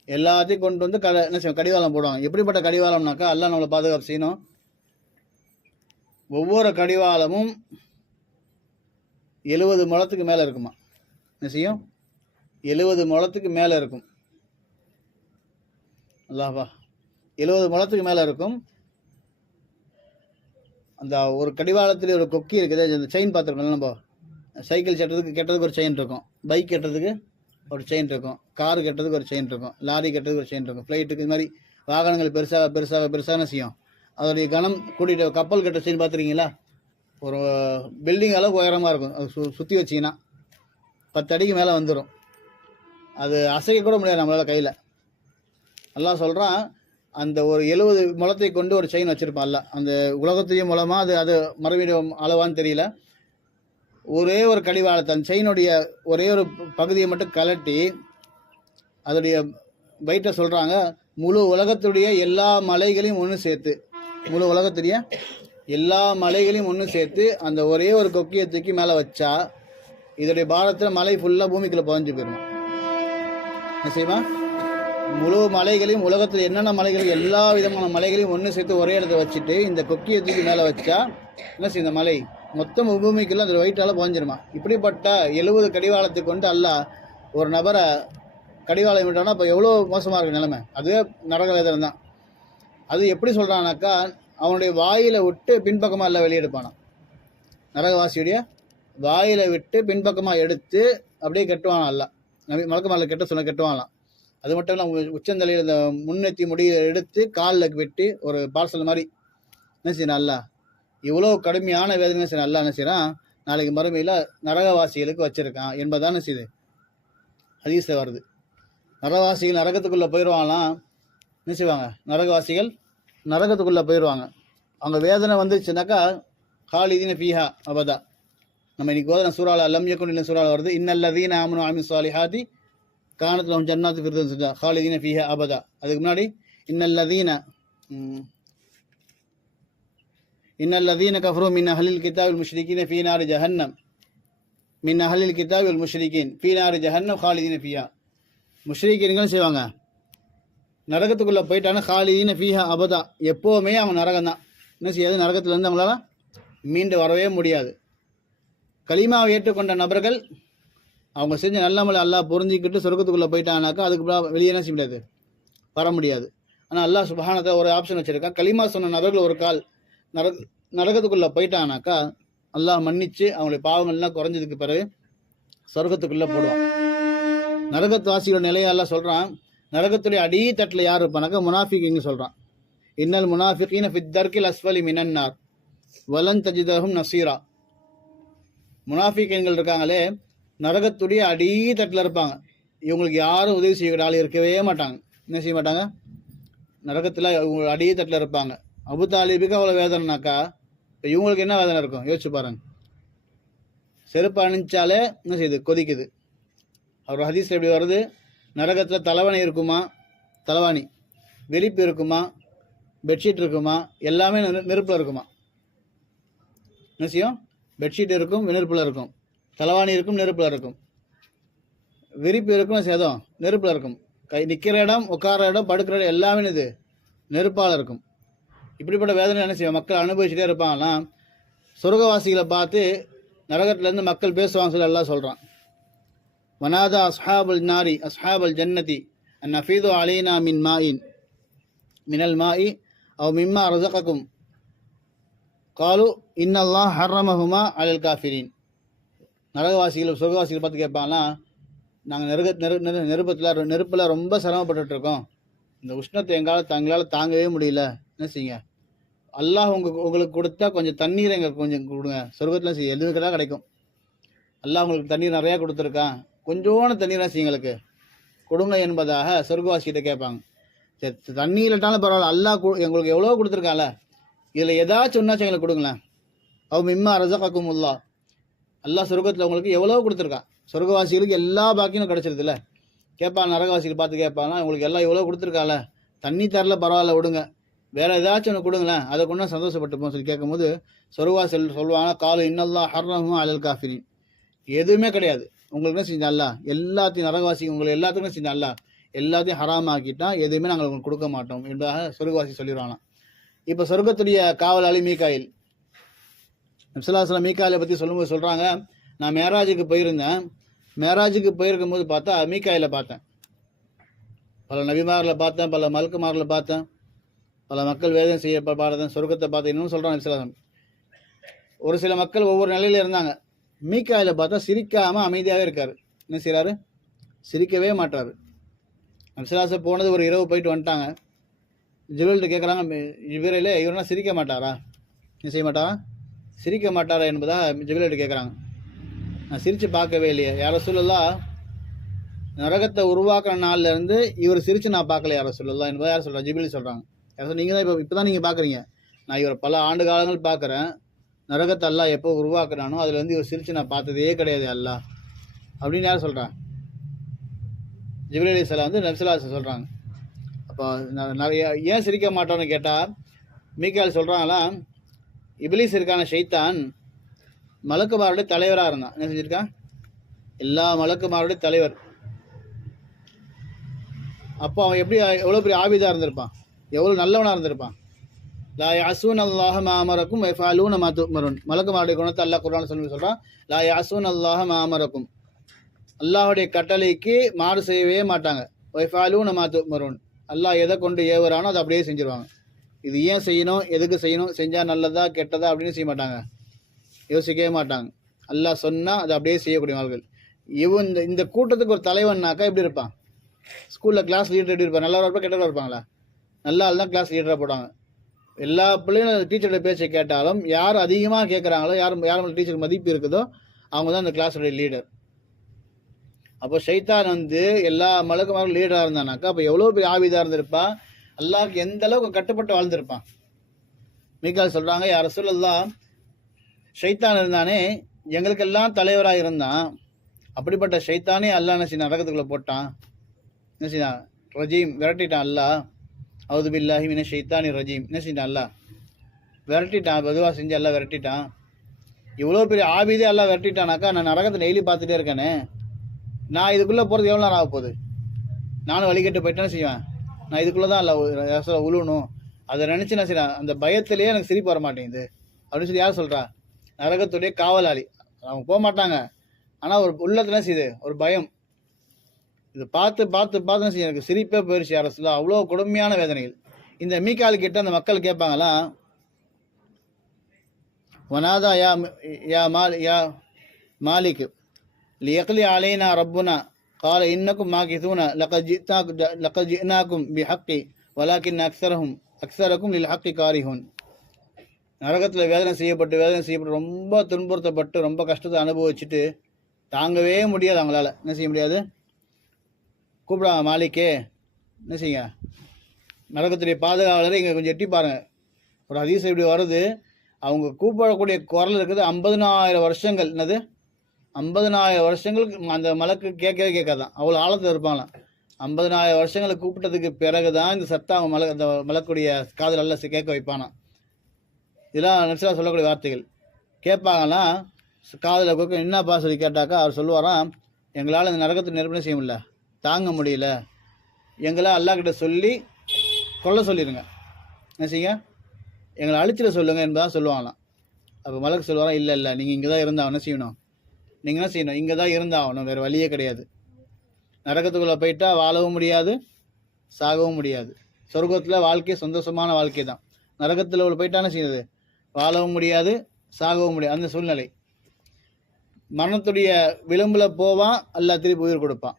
எல்லாத்தையும் கொண்டு வந்து என்ன செய்வோம், கடிவாளம் போடுவாங்க. எப்படிப்பட்ட கடிவாளம்னாக்கா எல்லாம் நம்மளை பாதுகாப்பு செய்யணும். ஒவ்வொரு கடிவாளமும் 70 முழத்துக்கு மேலே இருக்குமா, என்ன செய்யும், 70 முழத்துக்கு மேலே இருக்கும். அல்லாஹ்வா 70 முழத்துக்கு மேலே இருக்கும். அந்த ஒரு கடிவாளத்தில் ஒரு கொக்கி இருக்குது, அந்த செயின் பார்த்துருக்கோம். நம்ம சைக்கிள் கெட்டதுக்கு ஒரு செயின் இருக்கும், பைக் கெட்டதுக்கு ஒரு செயின் இருக்கும், காரு கெட்டதுக்கு ஒரு செயின் இருக்கும், லாரி கெட்டதுக்கு ஒரு செயின் இருக்கும், ஃப்ளைட்டுக்கு இது மாதிரி வாகனங்கள் பெருசாக செய்யும். அதோடைய கனம் கூட்டிகிட்டு கப்பல் கெட்ட செயின் பார்த்துருக்கீங்களா, ஒரு பில்டிங் அளவுக்கு உயரமாக இருக்கும். அது சுற்றி வச்சிங்கன்னா 10 அடிக்கு மேலே வந்துடும். அது அசைக்க கூட முடியாது நம்மளால் கையில். அல்லாஹ் சொல்கிறான், அந்த ஒரு 70 முழத்தை கொண்டு ஒரு செயின் வச்சுருப்பான் அல்லாஹ். அந்த உலகத்தையும் மூலமாக அது மறுபடியும் அளவான்னு தெரியல. ஒரே ஒரு கடிவாளத்தை அந்த செயினுடைய ஒரே ஒரு பகுதியை மட்டும் கலட்டி அதோடைய வெயிட்டை சொல்கிறாங்க, முழு உலகத்துடைய எல்லா மலைகளையும் ஒன்று சேர்த்து, முழு உலகத்துடைய எல்லா மலைகளையும் ஒன்று சேர்த்து அந்த ஒரே ஒரு கொக்கியை தூக்கி மேலே வச்சா இதோடைய பாரத்தில் மலை ஃபுல்லாக பூமிக்குள்ளே புதஞ்சு போயிடுமா. என்ன செய்வா, முழு மலைகளையும் உலகத்தில் என்னென்ன மலைகள் எல்லா விதமான மலைகளையும் ஒன்று சேர்த்து ஒரே இடத்த வச்சுட்டு இந்த கொக்கியை தூக்கி மேலே வச்சா என்ன செய்யும், இந்த மலை மொத்தம் பூமிக்குள்ள அந்த வெயிட்டால் புதஞ்சிருமா. இப்படிப்பட்ட 70 கடிவாளத்தை கொண்டு அல்லாஹ் ஒரு நபரை கடிவாளம் விட்டானா இப்போ எவ்வளோ மோசமாக இருக்குது நிலைமை. அதுவே நரக வேதனை தான். அது எப்படி சொல்கிறானாக்கா, அவனுடைய வாயில விட்டு பின்பக்கமாக எல்லாம் வெளியெடுப்பானான். நரகவாசியுடைய வாயில விட்டு பின்பக்கமாக எடுத்து அப்படியே கட்டுவானா அல்ல. மலக்கு மேலே கெட்டுவாங்களாம். அது மட்டும் இல்லாமல் உச்சந்தலையில் இந்த முன்னெத்தி முடியை எடுத்து காலில் வெட்டி ஒரு பார்சல் மாதிரி என்ன செய்யணும் அல்ல, இவ்வளோ கடுமையான வேதனை செய்யணும் அல்ல என்ன செய்யறான், நாளைக்கு மறுமையில் நரகவாசிகளுக்கு வச்சிருக்கான் என்பதான செய்யுது ஹதீஸில் வருது. நரகவாசிகள் நரகத்துக்குள்ளே போயிடுவாங்களாம். என்ன செய்வாங்க, நரகவாசிகள் நரகத்துக்குள்ளே போயிடுவாங்க. அவங்க வேதனை வந்துருச்சுனாக்கா காலிதீன ஃபீஹா அபதா. நம்ம இன்னைக்கு ஓதுன சூறால லம் யகுன் இல்ல சூறால வருது, இன்னல்லதீன ஆமனு வஅமிலு ஸாலிஹாத்தி கானத் லஹும் ஜன்னாத்து ஃபிர்தௌஸ் காலிதீன ஃபீஹா அபதா. அதுக்கு முன்னாடி இன்னல்லதீன கஃபரு மின் அஹ்லில் கிதாபில் முஷ்ரிகீன ஃபீ நாரி ஜஹன்னம் மின் அஹ்லில் கிதாபில் முஷ்ரிகீன் ஃபீ நாரி ஜஹன்னம் காலிதீன ஃபீஹா. முஷ்ரிகீன்கள் செய்வாங்க நரகத்துக்குள்ளே போயிட்டான காலிதீன ஃபீஹா அபதா, எப்போவுமே அவங்க நரகம் தான். என்ன செய்யாது, நரகத்துலேருந்து அவங்களால மீண்டு வரவே முடியாது. கலிமாவை ஏற்றுக்கொண்ட நபர்கள் அவங்க செஞ்ச நல்லமலை அல்லாஹ் புரிஞ்சிக்கிட்டு சொர்க்கத்துக்குள்ளே போயிட்டானாக்கா அதுக்கு வெளியே என்ன செய்ய முடியாது, வர முடியாது. ஆனால் அல்லாஹ் சுப்ஹானஹு ஒரு ஆப்ஷன் வச்சுருக்கான். கலிமா சொன்ன நபர்கள் ஒரு கால் நரகத்துக்குள்ளே போயிட்டானாக்கா அல்லாஹ் மன்னிச்சு அவங்களுடைய பாவங்கள்லாம் குறைஞ்சதுக்கு பிறகு சொர்க்கத்துக்குள்ளே போடுவான். நரகத்துவாசியோட நிலையை எல்லாம் சொல்கிறான். நரகத்துடைய அடித்தட்டில் யார் இருப்பானாக்கா முனாஃபிக்னு சொல்கிறான். இன்னல் முனாஃபிகீன ஃபித் தர்கில் அஸ்ஃபலி மினன்னார் வலன் தஜிதஹும் நசீரா. முனாஃபிகீன்கள் இருக்காங்களே நரகத்துடைய அடித்தட்டில் இருப்பாங்க. இவங்களுக்கு யாரும் உதவி செய்யக்கூடிய ஆள் இருக்கவே மாட்டாங்க. என்ன செய்ய மாட்டாங்க, நரகத்தில் இவங்க அடித்தட்டில் இருப்பாங்க. அபு தாலிபுக்கு அவ்வளோ வேதனைனாக்கா இப்போ இவங்களுக்கு என்ன வேதனை இருக்கும் யோசிச்சு பாருங்க. செருப்பு அணிஞ்சாலே என்ன செய்யுது, கொதிக்குது. அவர் ஹதீஸ் எப்படி வருது, நரகத்தில் தலைவணி இருக்குமா, தலைவாணி வெளிப்பு இருக்குமா, பெட்ஷீட் இருக்குமா, எல்லாமே நெருப்பில் இருக்குமா. என்ன செய்யும், பெட்ஷீட் இருக்கும் நெருப்பில் இருக்கும், தலைவாணி இருக்கும் நெருப்பில் இருக்கும், விரிப்பு இருக்கும் சேதம் நெருப்பில் இருக்கும், நிற்கிற இடம் உட்கார இடம் படுக்கிற இடம் எல்லாமே இது நெருப்பால் இருக்கும். இப்படிப்பட்ட வேதனை என்ன செய்வோம் மக்கள் அனுபவிச்சுட்டே இருப்பாங்களாம். சொர்க்கவாசிகளை பார்த்து நரகத்திலேருந்து மக்கள் பேசுவாங்க சொல்லி எல்லாம் சொல்கிறான். வனாதா அஸ்ஹாபுல் நாரி அஸ்ஹாபுல் ஜன்னதி அன் அஃபீது அலைனா மினல் மாஇ அவ் மிம்மா ரஸகக்கும் காலு இன்னல்லாஹ் ஹர்ரமஹுமா அலல் காஃபிரின். நரகவாசிகள் சொர்க்கவாசிகள் பார்த்து கேட்பாங்களாம், நாங்கள் நெருப்பில் ரொம்ப சிரமப்பட்டுருக்கோம், இந்த உஷ்ணத்தை எங்களால் தாங்கவே முடியல, என்ன செய்யுங்க, அல்லாஹ் உங்களுக்கு கொடுத்தா கொஞ்சம் தண்ணீரை எங்களுக்கு கொஞ்சம் கொடுங்க, சொர்க்கத்தில் செய்ய எதுவுக்கெல்லாம் கிடைக்கும், அல்லாஹ் உங்களுக்கு தண்ணீர் நிறையா கொடுத்துருக்கான், கொஞ்சோண்டு தண்ணீராக செய்ய எங்களுக்கு கொடுங்க என்பதாக சொர்க்கவாசிகிட்ட கேட்பாங்க. சரி தண்ணீர்ட்டாலும் பரவாயில்ல, அல்லாஹ் எங்களுக்கு எவ்வளோ கொடுத்துருக்கான்ல, இதில் ஏதாச்சும் ஒன்றாச்சும் எங்களுக்கு கொடுங்களேன். அவ் மிம்மா ரஸகக்குமுல்லா, அல்லாஹ் சொர்க்கத்தில் உங்களுக்கு எவ்வளோ கொடுத்துருக்கான். சொர்க்கவாசிகளுக்கு எல்லா பாக்கியும் கிடச்சிருதுல்ல. கேட்பாங்க நரகவாசிகள் பார்த்து கேட்பாங்கன்னா, உங்களுக்கு எல்லாம் எவ்வளோ கொடுத்துருக்கால, தண்ணி தரல பரவாயில்ல விடுங்க, வேறு ஏதாச்சும் ஒன்று கொடுங்களேன், அதை கொண்டு சந்தோஷப்பட்டுப்போம் சொல்லி கேட்கும்போது சொர்க்கவாசிகள் சொல்லுவாங்க, காலு இன்னல்லாஹ் ஹர்ரமஹுமா அலல் காஃபிரின். எதுவுமே கிடையாது உங்களுக்கு என்ன செஞ்சா அல்லா, எல்லாத்தையும் நரகவாசி உங்களை எல்லாத்துக்கும் செஞ்சா அல்லா எல்லாத்தையும் ஹராமாக்கிட்டான், எதுவுமே நாங்கள் உங்களுக்கு கொடுக்க மாட்டோம் என்பதாக சொர்க்கவாசி சொல்லிடுவாங்க. இப்போ சொர்க்கத்துடைய காவலாளி மீகாயில், நபிஸல்லல்லாஹு மீகாயிலை பற்றி சொல்லும்போது சொல்கிறாங்க, நான் மேராஜுக்கு போயிருந்தேன், மேராஜுக்கு போயிருக்கும் போது பார்த்தா மீகாயிலை பார்த்தேன், பல நபிமார்களை பார்த்தேன், பல மலக்குமார்களை பார்த்தேன், பல மக்கள் வேதனை செய்ய பார்த்தேன், சொர்க்கத்தை பார்த்தேன். இன்னும் சொல்கிறான் நபிஸல்லல்லாஹு. ஒரு சில மக்கள் ஒவ்வொரு நிலையில் இருந்தாங்க. மீகாயிலை பார்த்தா சிரிக்காமல் அமைதியாகவே இருக்கார். என்ன செய்கிறாரு, சிரிக்கவே மாட்டார். நபிஸல்லல்லாஹு போனது ஒரு இரவு போயிட்டு வந்துட்டாங்க. ஜிப்ரீல்கிட்ட கேட்குறாங்க, ஜிப்ரீலே இவரெல்லாம் சிரிக்க மாட்டாரா, என்ன செய்ய மாட்டாரா, சிரிக்க மாட்டாரா என்பதாக ஜிப்ரீல்கிட்ட கேட்குறாங்க. நான் சிரித்து பார்க்கவே இல்லையே யார ரசூலுல்லாஹ், நரகத்தை உருவாக்குற நாள்லேருந்து இவர் சிரித்து நான் பார்க்கல யார ரசூலுல்லாஹ் என்பதை யார் சொல்கிறாங்க, ஜிப்ரீல் சொல்கிறாங்க. யார் நீங்கள் தான் இப்போ தான் நீங்கள் பார்க்குறீங்க, நான் இவரை பல ஆண்டு காலங்கள் பார்க்குறேன், நரகத்தை அல்லாஹ் எப்போ உருவாக்குறானோ அதுலேருந்து இவர் சிரித்து நான் பார்த்ததே கிடையாது அல்லாஹ் அப்படின்னு யார் சொல்கிறான், ஜிப்ரீல் அலைஹிஸ்ஸலாம் நபிஸல்லல்லாஹு சொல்கிறாங்க. அப்போ நிறைய ஏன் சிரிக்க மாட்டோன்னு கேட்டால் மீகாயில் சொல்கிறாங்களாம், இப்லீஸ் இருக்கான ஷைத்தான் மலக்குமாருடைய தலைவராக இருந்தான். என்ன செஞ்சுருக்கான், எல்லா மலக்குமாருடைய தலைவர். அப்போ அவன் எப்படி எவ்வளோ பெரிய ஆபிதாக இருந்திருப்பான், எவ்வளோ நல்லவனாக இருந்திருப்பான். லா யாசூன் அல்லாஹ மாமரக்கும் வைஃபாலூன மா துமருன். மலக்குமாருடைய குணத்தை அல்லாஹ் குர்ஆன் சொல்லி சொல்கிறான், லா யாசூன் அல்லாஹ மாமரக்கும், அல்லாஹுடைய கட்டளைக்கு மாறு செய்யவே மாட்டாங்க. வைஃபாலூன மா துமருன், அல்லாஹ் எதை கொண்டு ஏவுறானோ அதை அப்படியே செஞ்சுருவாங்க. இது ஏன் செய்யணும், எதுக்கு செய்யணும், செஞ்சால் நல்லதா கெட்டதா அப்படின்னு செய்ய மாட்டாங்க, யோசிக்கவே மாட்டாங்க. அல்லாஹ் சொன்னால் அதை அப்படியே செய்யக்கூடிய ஆள்கள். இந்த கூட்டத்துக்கு ஒரு தலைவன்னாக்கா எப்படி இருப்பான், ஸ்கூலில் கிளாஸ் லீடர் எப்படி இருப்பாங்க? நல்லா இருப்பா கெட்டதாக இருப்பாங்களா? நல்லா தான் கிளாஸ் லீடராக போடுவாங்க. எல்லா பிள்ளைங்களும் டீச்சரோட பேச்சை கேட்டாலும் யார் அதிகமாக கேட்குறாங்களோ, யார் டீச்சருக்கு மதிப்பு இருக்குதோ அவங்க தான் அந்த கிளாஸோடைய லீடர். அப்போ ஷைத்தான் வந்து எல்லா மலக்குமாரும் லீடராக இருந்தானாக்கா அப்போ எவ்வளோ பெரிய ஆவிதாக இருந்திருப்பான், அல்லாஹ்க்கு எந்த அளவுக்கு கட்டுப்பட்டு வாழ்ந்திருப்பான். மீகால் சொல்கிறாங்க, யார் ரசூலல்லாஹ் ஷைத்தான் இருந்தானே எங்களுக்கெல்லாம் தலைவராக இருந்தான், அப்படிப்பட்ட ஷைத்தானே அல்லாஹ் என்ன செய்ய நரகத்துக்குள்ளே போட்டான், என்ன செய்தான் ரஜீம் விரட்டிட்டான் அல்லாஹ். அவுது பில்லாஹி மின ஷைத்தானி ரஜீம் என்ன செய்தான் அல்லாஹ் விரட்டிட்டான், பொதுவாக செஞ்சு எல்லாம் விரட்டிட்டான். இவ்வளோ பெரிய ஆபிதே எல்லாம் விரட்டிட்டானாக்கா நான் நரகத்தை டெய்லி பார்த்துட்டே இருக்கேனே, நான் இதுக்குள்ளே போகிறது எவ்வளோ நேரம் ஆக போகுது? நானும் வழிகட்டு போயிட்டேன்னு செய்வேன். நான் இதுக்குள்ளே தான் அல்ல உழுவணும். அதை நினச்சி நான் செய்யறேன், அந்த பயத்திலேயே எனக்கு சிரிப்பு வர மாட்டேங்குது அப்படின்னு சொல்லி யார் சொல்கிறா? நரகத்துடைய காவலாளி. அவங்க போக மாட்டாங்க, ஆனால் ஒரு உள்ளத்துல செய்யுது ஒரு பயம். இது பார்த்து பார்த்து பார்த்து செய்ய எனக்கு சிரிப்பே போயிடுச்சு. அரசுல அவ்வளோ கொடுமையான வேதனைகள். இந்த மீகால் கிட்ட அந்த மக்கள் கேட்பாங்களாம், வனாதா யா யா மாலிக் லியக்லி அலைனா ரப்புனா கால இன்னக்கும் மாகிதூனா லகத் ஜினாக்கும் பிஹக்கி வலாக்கின் அக்ஸரக்கும் லில் ஹக்கி காரிஹூன். நரகத்தில் வேதனை செய்யப்பட்டு ரொம்ப துன்புறுத்தப்பட்டு ரொம்ப கஷ்டத்தை அனுபவிச்சுட்டு தாங்கவே முடியாது, அவங்களால என்ன செய்ய முடியாது. கூப்பிடாங்க, மாலிக்கே என்ன செய்யுங்க, நரகத்துடைய பாதுகாவலரை இங்கே கொஞ்சம் எட்டி பாருங்க. ஒரு ஹதீஸ் இப்படி வருது, அவங்க கூப்பிடக்கூடிய குரல் இருக்குது 50,000 வருஷங்கள். என்னது 50,000 வருஷங்களுக்கு அந்த மலக்கு கேட்கவே கேட்காதான், அவ்வளோ ஆழத்தில் இருப்பாங்களாம். 50,000 வருஷங்களுக்கு கூப்பிட்டதுக்கு பிறகு தான் இந்த சத்தம் அவங்க அந்த மலக்குடைய காதல் எல்லாம் கேட்க வைப்பானா. இதெல்லாம் நெக்ஸ்டாக சொல்லக்கூடிய வார்த்தைகள். கேட்பாங்களாம், காதில் கொடுக்க என்னப்பா சொல்லி கேட்டாக்கா அவர் சொல்லுவாராம், எங்களால் இந்த நரகத்தை நெருப்பினே செய்ய முடியல, தாங்க முடியல, எங்களை அல்லாஹ்கிட்ட சொல்லி கொல்ல சொல்லிடுங்க, என்ன செய்யுங்க, எங்களை அழிச்சிட சொல்லுங்கள் என்பதாக சொல்லுவாங்களாம். அப்போ மலக்கு சொல்லுவாராம், இல்லை நீங்கள் இங்கே தான் இருந்தால் என்ன செய்யணும், நீங்கள் என்ன செய்யணும், இங்கே தான் இருந்தாகணும், வேறு வழியே கிடையாது. நரகத்துக்குள்ளே போயிட்டா வாழவும் முடியாது, சாகவும் முடியாது. சொர்க்கத்தில் வாழ்க்கை சந்தோஷமான வாழ்க்கை தான். நரகத்தில் உள்ள போயிட்டானே செய்யுது, வாழவும் முடியாது, சாகவும் முடியாது. அந்த சூழ்நிலை. மரணத்துடைய விளிம்பில் போவான், அல்லாஹ் திருப்பி உயிர் கொடுப்பான்.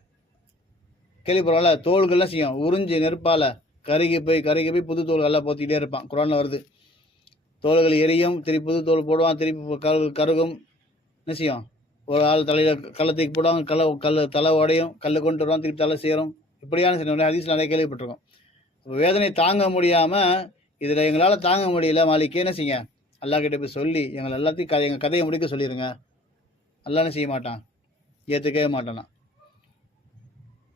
கேள்விப்படுறோம்ல, தோள்கள்லாம் செய்யும் உறிஞ்சி நெருப்பால் கருகி போய் புது தோள்கள்லாம் போத்திக்கிட்டே இருப்பான். குரானில் வருது, தோள்கள் எரியும், திருப்பி புது தோல் போடுவான், திருப்பி கருகும். என்ன செய்யும், ஒரு ஆள் தலையில் கள்ளத்துக்கு போடுவாங்க, தலை உடையும், கல் கொண்டு வருவான், திருப்பி தலை சேரும். இப்படியான சில ஹதீஸ் நிறைய கேள்விப்பட்டிருக்கோம். வேதனை தாங்க முடியாமல் இதில் எங்களால் தாங்க முடியல மாலிக்கே, என்ன செய்யுங்க, அல்லாஹ் கிட்ட போய் சொல்லி எங்களை எல்லாத்தையும் எங்கள் கதையை முடிக்க சொல்லிடுங்க. அல்லாஹ் என்ன செய்ய மாட்டான், ஏற்றுக்கவே மாட்டானா.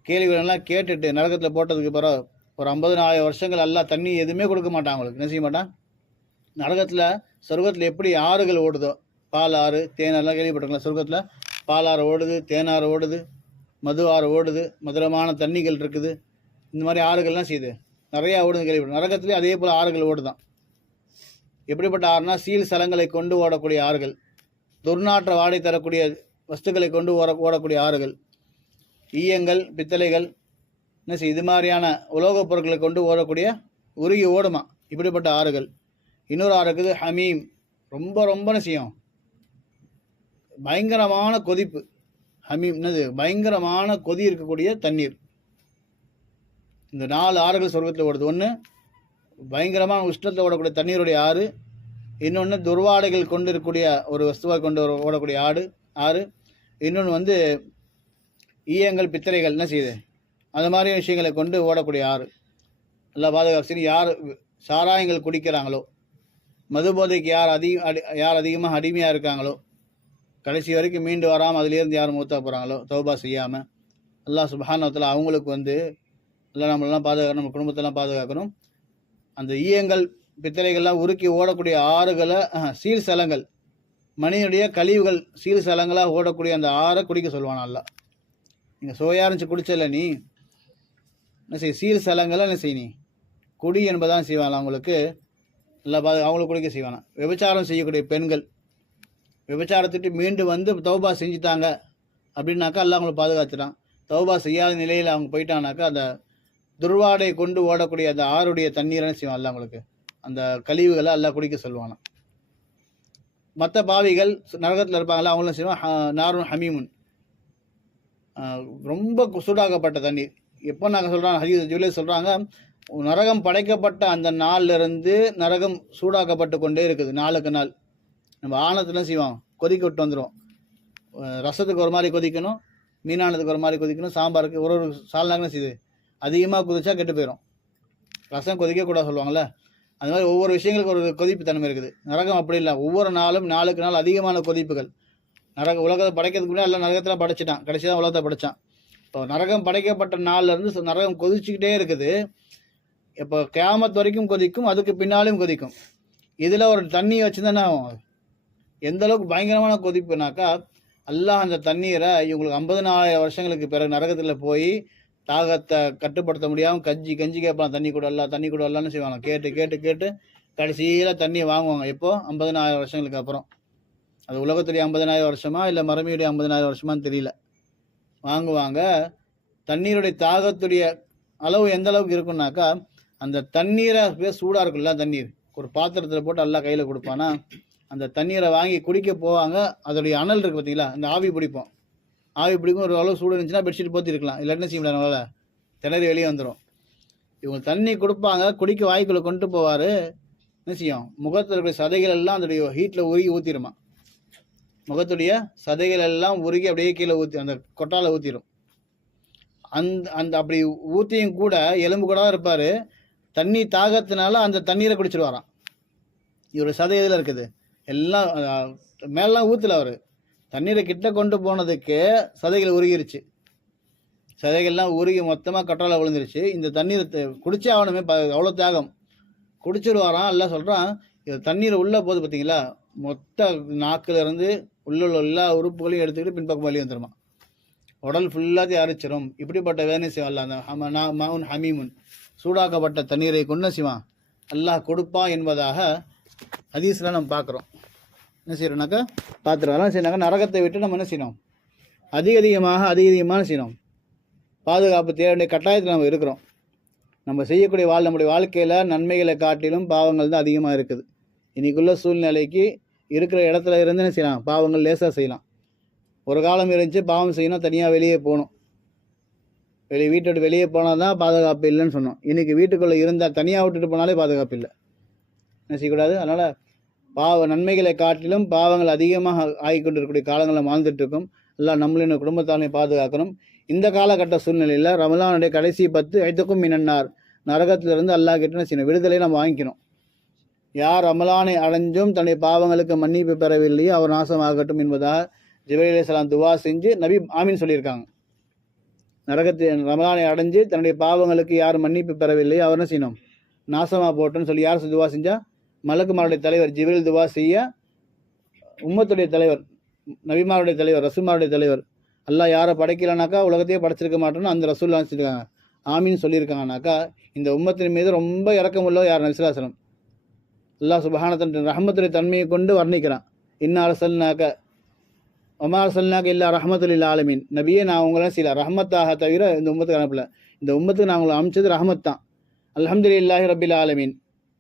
கேள்விகளெல்லாம் கேட்டுட்டு நரகத்தில் போட்டதுக்கு பிறகு ஒரு 50,000 வருஷங்கள் அல்லாஹ் தண்ணி எதுவுமே கொடுக்க மாட்டான் அவங்களுக்கு. என்ன செய்ய மாட்டான். நரகத்தில் சொர்க்கத்தில் எப்படி ஆறுகள் ஓடுதோ, பால் ஆறு தேனாறுலாம் கேள்விப்பட்டிருக்கலாம். சொர்க்கத்தில் பால் ஆறு ஓடுது, தேனாறு ஓடுது, மது ஆறு ஓடுது, மதுரமான தண்ணிகள் இருக்குது. இந்த மாதிரி ஆறுகள்லாம் செய்யுது, நிறையா ஓடுது கேள்விப்படும். நரகத்துலேயும் அதே போல் ஆறுகள் ஓடுதான். எப்படிப்பட்ட ஆறுனா, சீல் சலங்களை கொண்டு ஓடக்கூடிய ஆறுகள், துர்நாற்ற வாடை தரக்கூடிய வஸ்துக்களை கொண்டு ஓடக்கூடிய ஆறுகள், ஈயங்கள் பித்தளைகள் என்ன செய்ய இது மாதிரியான உலோகப் பொருட்களை கொண்டு ஓடக்கூடிய உருகி ஓடுமா, இப்படிப்பட்ட ஆறுகள். இன்னொரு ஆறு இருக்குது ஹமீம், ரொம்ப என்ன செய்யும், பயங்கரமான கொதிப்பு. ஹமீம் என்னது, பயங்கரமான கொதி இருக்கக்கூடிய தண்ணீர். இந்த 4 ஆறுகள் சொர்க்கத்தில் ஓடுது. ஒன்று பயங்கரமான உஷ்ணத்தில் ஓடக்கூடிய தண்ணீருடைய ஆறு, இன்னொன்று துர்வாடைகள் கொண்டு இருக்கக்கூடிய ஒரு வஸ்துவை கொண்டு ஓடக்கூடிய ஆறு, இன்னொன்று வந்து ஈயங்கள் பித்திரைகள் என்ன செய்யுது அந்த மாதிரி விஷயங்களை கொண்டு ஓடக்கூடிய ஆறு. நல்லா பாதுகாப்பு. யார் சாராயங்கள் குடிக்கிறாங்களோ, மது போதைக்கு யார் அதிகமாக அடிமையாக இருக்காங்களோ, கடைசி வரைக்கும் மீண்டு வராமல் அதிலேருந்து யார் மூத்தா போகிறாங்களோ, தௌபா செய்யாமல், அல்லாஹ் சுப்ஹானஹு வ தஆலா அவங்களுக்கு வந்து எல்லாம் நம்மளெல்லாம் பாதுகாக்கணும், நம்ம குடும்பத்தெல்லாம் பாதுகாக்கணும். அந்த ஈயங்கள் பித்தளைகள்லாம் உருக்கி ஓடக்கூடிய ஆறுகளை, சீல் சலங்கள், மனிதனுடைய கழிவுகள் சீல் சலங்களாக ஓடக்கூடிய அந்த ஆறை குடிக்க சொல்லுவான் அல்லாஹ். நீங்கள் சோயா இருந்துச்சு குடிச்சல நீ என்ன செய்ய, சீல் சலங்களை என்ன செய்ய, நீ குடி என்பதான் செய்வாங்க அவங்களுக்கு. நல்லா அவங்களுக்கு குடிக்க செய்வானா. விபச்சாரம் செய்யக்கூடிய பெண்கள் விபச்சாரத்துட்டு மீண்டு வந்து தௌபா செஞ்சுட்டாங்க அப்படின்னாக்கா அல்லாஹ் அவங்களை பாதுகாத்துட்டான். தௌபா செய்யாத நிலையில் அவங்க போயிட்டாங்கனாக்கா அந்த துர்வாடை கொண்டு ஓடக்கூடிய அந்த ஆறுடைய தண்ணீரை செய்வான் அல்லாஹ் அவங்களுக்கு. அந்த கழிவுகளை எல்லாம் குடிக்க சொல்லுவானா. மற்ற பாவிகள் நரகத்தில் இருப்பாங்களா, அவங்களும் செய்வான் நாரும் ஹமீமுன், ரொம்ப சூடாகப்பட்ட தண்ணீர். எப்போ நாங்கள் சொல்கிறாங்க ஜிபிரில் சொல்கிறாங்க, நரகம் படைக்கப்பட்ட அந்த நாள்லேருந்து நரகம் சூடாக்கப்பட்டு கொண்டே இருக்குது நாளுக்கு நாள். நம்ம ஆணத்தில் செய்வோம், கொதிக்க விட்டு வந்துடும். ரசத்துக்கு ஒரு மாதிரி கொதிக்கணும், மீனானதுக்கு ஒரு மாதிரி கொதிக்கணும், சாம்பாருக்கு ஒரு சால்னாக்குன்னு செய்யுது. அதிகமாக கொதிச்சா கெட்டு போயிடும். ரசம் கொதிக்கக்கூடாது சொல்லுவாங்கள்ல, அந்த மாதிரி ஒவ்வொரு விஷயங்களுக்கு ஒரு கொதிப்பு தன்மை இருக்குது. நரகம் அப்படி இல்லை, ஒவ்வொரு நாளும் நாளுக்கு நாள் அதிகமான கொதிப்புகள். உலகத்தை படைக்கிறதுக்கு முன்னாடி எல்லாம் நரகத்தில் படைச்சிட்டான், கடைசி தான் உலகத்தை படைச்சான். இப்போ நரகம் படைக்கப்பட்ட நாள்லேருந்து நரகம் கொதிச்சுக்கிட்டே இருக்குது. இப்போ கியாமத் வரைக்கும் கொதிக்கும், அதுக்கு பின்னாலும் கொதிக்கும். இதில் ஒரு தண்ணி வச்சுதானே ஆகும். எந்த அளவுக்கு பயங்கரமான கொதிப்புனாக்கா, அல்லாஹ் அந்த தண்ணீரை இவங்களுக்கு 50,000 வருஷங்களுக்கு பிறகு நரகத்தில் போய் தாகத்தை கட்டுப்படுத்த முடியாமல் கஞ்சி கேட்பாங்க, தண்ணி கூட அல்லான்னு செய்வாங்க. கேட்டு கடைசியில் தண்ணியை வாங்குவாங்க. எப்போ? 50,000 வருஷங்களுக்கு அப்புறம். அது உலகத்துடைய 50,000 வருஷமா இல்லை மறுமையுடைய 50,000 வருஷமானு தெரியல. வாங்குவாங்க. தண்ணீருடைய தாகத்துடைய அளவு எந்த அளவுக்கு இருக்குன்னாக்கா, அந்த தண்ணீரை சூடாக இருக்குல்ல, தண்ணீர் ஒரு பாத்திரத்தில் போட்டு எல்லாம் கையில் கொடுப்பானா, அந்த தண்ணீரை வாங்கி குடிக்க போவாங்க. அதோடைய அனல் இருக்குது பார்த்தீங்களா, அந்த ஆவி பிடிப்போம். ஒரு அளவு சூடு இருந்துச்சுன்னா பெட்ஷீட் போத்தி இருக்கலாம், இல்லாட்டினா செய்ய முடியாது, நம்மளால் திணறி வெளியே வந்துடும். இவங்க தண்ணி கொடுப்பாங்க, குடிக்க வாய்க்குள்ளே கொண்டு போவார். என்ன செய்யும்? முகத்தில் இருக்கிற சதைகள் எல்லாம் அதோடைய ஹீட்டில் உருகி ஊற்றிடுமா. முகத்துடைய சதைகள் எல்லாம் உருகி அப்படியே கீழே அந்த கொட்டால ஊற்றிடும். அந்த அப்படி ஊற்றியும் கூட எலும்பு கூட இருப்பார். தண்ணி தாகத்தினால அந்த தண்ணீரை குடிச்சிடுவாராம். இவர் சதை எதில் இருக்குது எல்லாம் மேலாம் ஊற்றல. அவர் தண்ணீரை கிட்ட கொண்டு போனதுக்கு சதைகள் உருகிருச்சு. சதைகள்லாம் உருகி மொத்தமாக கட்டால விழுந்துருச்சு. இந்த தண்ணீரை குடிச்சே ஆகணுமே, அவ்வளோ தியாகம். குடிச்சிடுவாராம். எல்லாம் சொல்கிறான், இது தண்ணீர் உள்ளே போகுது பார்த்தீங்களா, மொத்த நாக்கிலிருந்து உள்ள எல்லா உறுப்புகளையும் எடுத்துக்கிட்டு பின்பக்கம் வழி வந்துடுமா. உடல் ஃபுல்லாத்தையும் அரிச்சிடும். இப்படிப்பட்ட வேதனை செய்வான் அந்த மவுன் ஹமீமுன், சூடாக்கப்பட்ட தண்ணீரை கொண்டு செய்வான் அல்லாஹ் கொடுப்பான் என்பதாக ஹதீஸ்ல நம்ம பார்க்குறோம். என்ன செய்யறோம்னாக்கா பார்த்துருவோம். அதெல்லாம் செய்யணாக்கா நரகத்தை விட்டு நம்ம என்ன செய்யணும்? அதிகமாக செய்யணும். பாதுகாப்பு தேட வேண்டிய கட்டாயத்தில் நம்ம இருக்கிறோம். நம்ம செய்யக்கூடிய நம்முடைய வாழ்க்கையில் நன்மைகளை காட்டிலும் பாவங்கள் தான் அதிகமாக இருக்குது. இன்றைக்குள்ள சூழ்நிலைக்கு இருக்கிற இடத்துல இருந்து என்ன செய்யலாம்? பாவங்கள் லேசாக செய்யலாம். ஒரு காலம் இருந்துச்சு பாவம் செய்யணும், தனியாக வெளியே போகணும். வீட்டை விட்டு வெளியே போனால் தான் பாதுகாப்பு இல்லைன்னு சொன்னோம். இன்றைக்கி வீட்டுக்குள்ளே இருந்தால் தனியாக விட்டுட்டு போனாலே பாதுகாப்பு இல்லை. என்ன செய்யக்கூடாது? அதனால் நன்மைகளை காட்டிலும் பாவங்கள் அதிகமாக ஆகிக்கொண்டு இருக்கக்கூடிய காலங்களில் வாழ்ந்துட்டு இருக்கும். எல்லாம் நம்மளின் குடும்பத்தாலையும் பாதுகாக்கணும். இந்த காலகட்ட சூழ்நிலையில் ரமலானுடைய கடைசி 10 ஐத்துக்கும் மினன்னார், நரகத்திலிருந்து அல்லாஹ் கிட்ட செய்யணும் விடுதலை நம்ம வாங்கிக்கணும். யார் ரமலானை அடைஞ்சும் தன்னுடைய பாவங்களுக்கு மன்னிப்பு பெறவில்லையோ அவர் நாசமாகட்டும் என்பதாக ஜிப்ரீல் அலைஹிஸ்ஸலாம் துவா செஞ்சு நபி ஆமீன் சொல்லியிருக்காங்க. ரமலானை அடைஞ்சு தன்னுடைய பாவங்களுக்கு யார் மன்னிப்பு பெறவில்லையோ அவர் என்ன செய்யணும்? நாசமாக போட்டோன்னு சொல்லி யார் துவா செஞ்சா? மலக்குமாருடைய தலைவர் ஜிப்ரீல் துவா செய்ய, உம்மத்துடைய தலைவர், நபிமாருடைய தலைவர், ரசூல்மாருடைய தலைவர், அல்லாஹ் யாரை படைக்கலனாக்கா உலகத்தையே படைச்சிருக்க மாட்டோம்னு அந்த ரசூல் நினச்சிருக்காங்க, ஆமீன் சொல்லியிருக்காங்கனாக்கா இந்த உம்மத்தின் மீது ரொம்ப இறக்கமுள்ளவர் யார்? நபி ஸல்லல்லாஹு அலைஹி வஸல்லம். அல்லாஹ் சுப்ஹானஹு ரஹமத்துடைய தன்மையை கொண்டு வர்ணிக்கிறான். இன்னா அர்சல்னாக ஒமா அர்சல்னாக இல்லா ரஹமத்துல் லில் ஆலமீன். நபியே, நான் உங்களை சில ரஹமத்தாக தவிர இந்த உம்மத்துக்கு அனுப்பல. இந்த உம்மத்துக்கு நான் உங்களை அனுப்பிச்சது ரஹமத் தான். அல்ஹம்துலில்லாஹி ரப்பில் ஆலமீன்.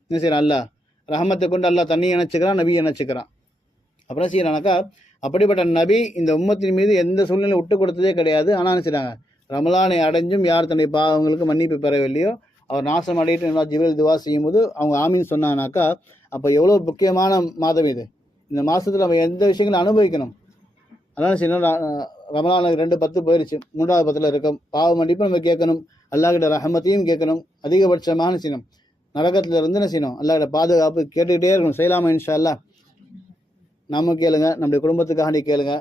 என்ன செய்யறான்? அல்லாஹ் ரஹமத்தை கொண்டு அல்லாஹ் தண்ணியை இணைச்சிக்கிறான், நபியை இணைச்சிக்கிறான். அப்புறம் செய்யறானாக்கா அப்படிப்பட்ட நபி இந்த உம்மத்தின் மீது எந்த சூழ்நிலை விட்டு கொடுத்ததே கிடையாது. ஆனால் என்ன செய்றாங்க? ரமலானை அடைஞ்சும் யார் தன்னுடைய பாவங்களுக்கு மன்னிப்பு பெறவில்லையோ அவர் நாசம் அடையிட்டு ஜிப்ரீல் துவா செய்யும்போது அவங்க ஆமீன் சொன்னானாக்கா, அப்போ எவ்வளோ முக்கியமான மாதம் இது. இந்த மாதத்தில் நம்ம எந்த விஷயங்களும் அனுபவிக்கணும். அதனால் செய்யணும். ரமலானுக்கு 2 10 போயிடுச்சு, 3வது 10ல் இருக்கும். பாவ மன்னிப்பு நம்ம கேட்கணும், அல்லாஹ்கிட்ட ரஹமத்தையும் கேட்கணும். அதிகபட்சமான செய்யணும், நரகத்தில் இருந்து என்ன செய்யணும்? அல்லாஹ்கிட்ட பாதுகாப்பு கேட்டுக்கிட்டே இருக்கணும். செய்யலாமா? இன்ஷா அல்லாஹ். நம்ம கேளுங்க, நம்முடைய குடும்பத்துக்காக கேளுங்க.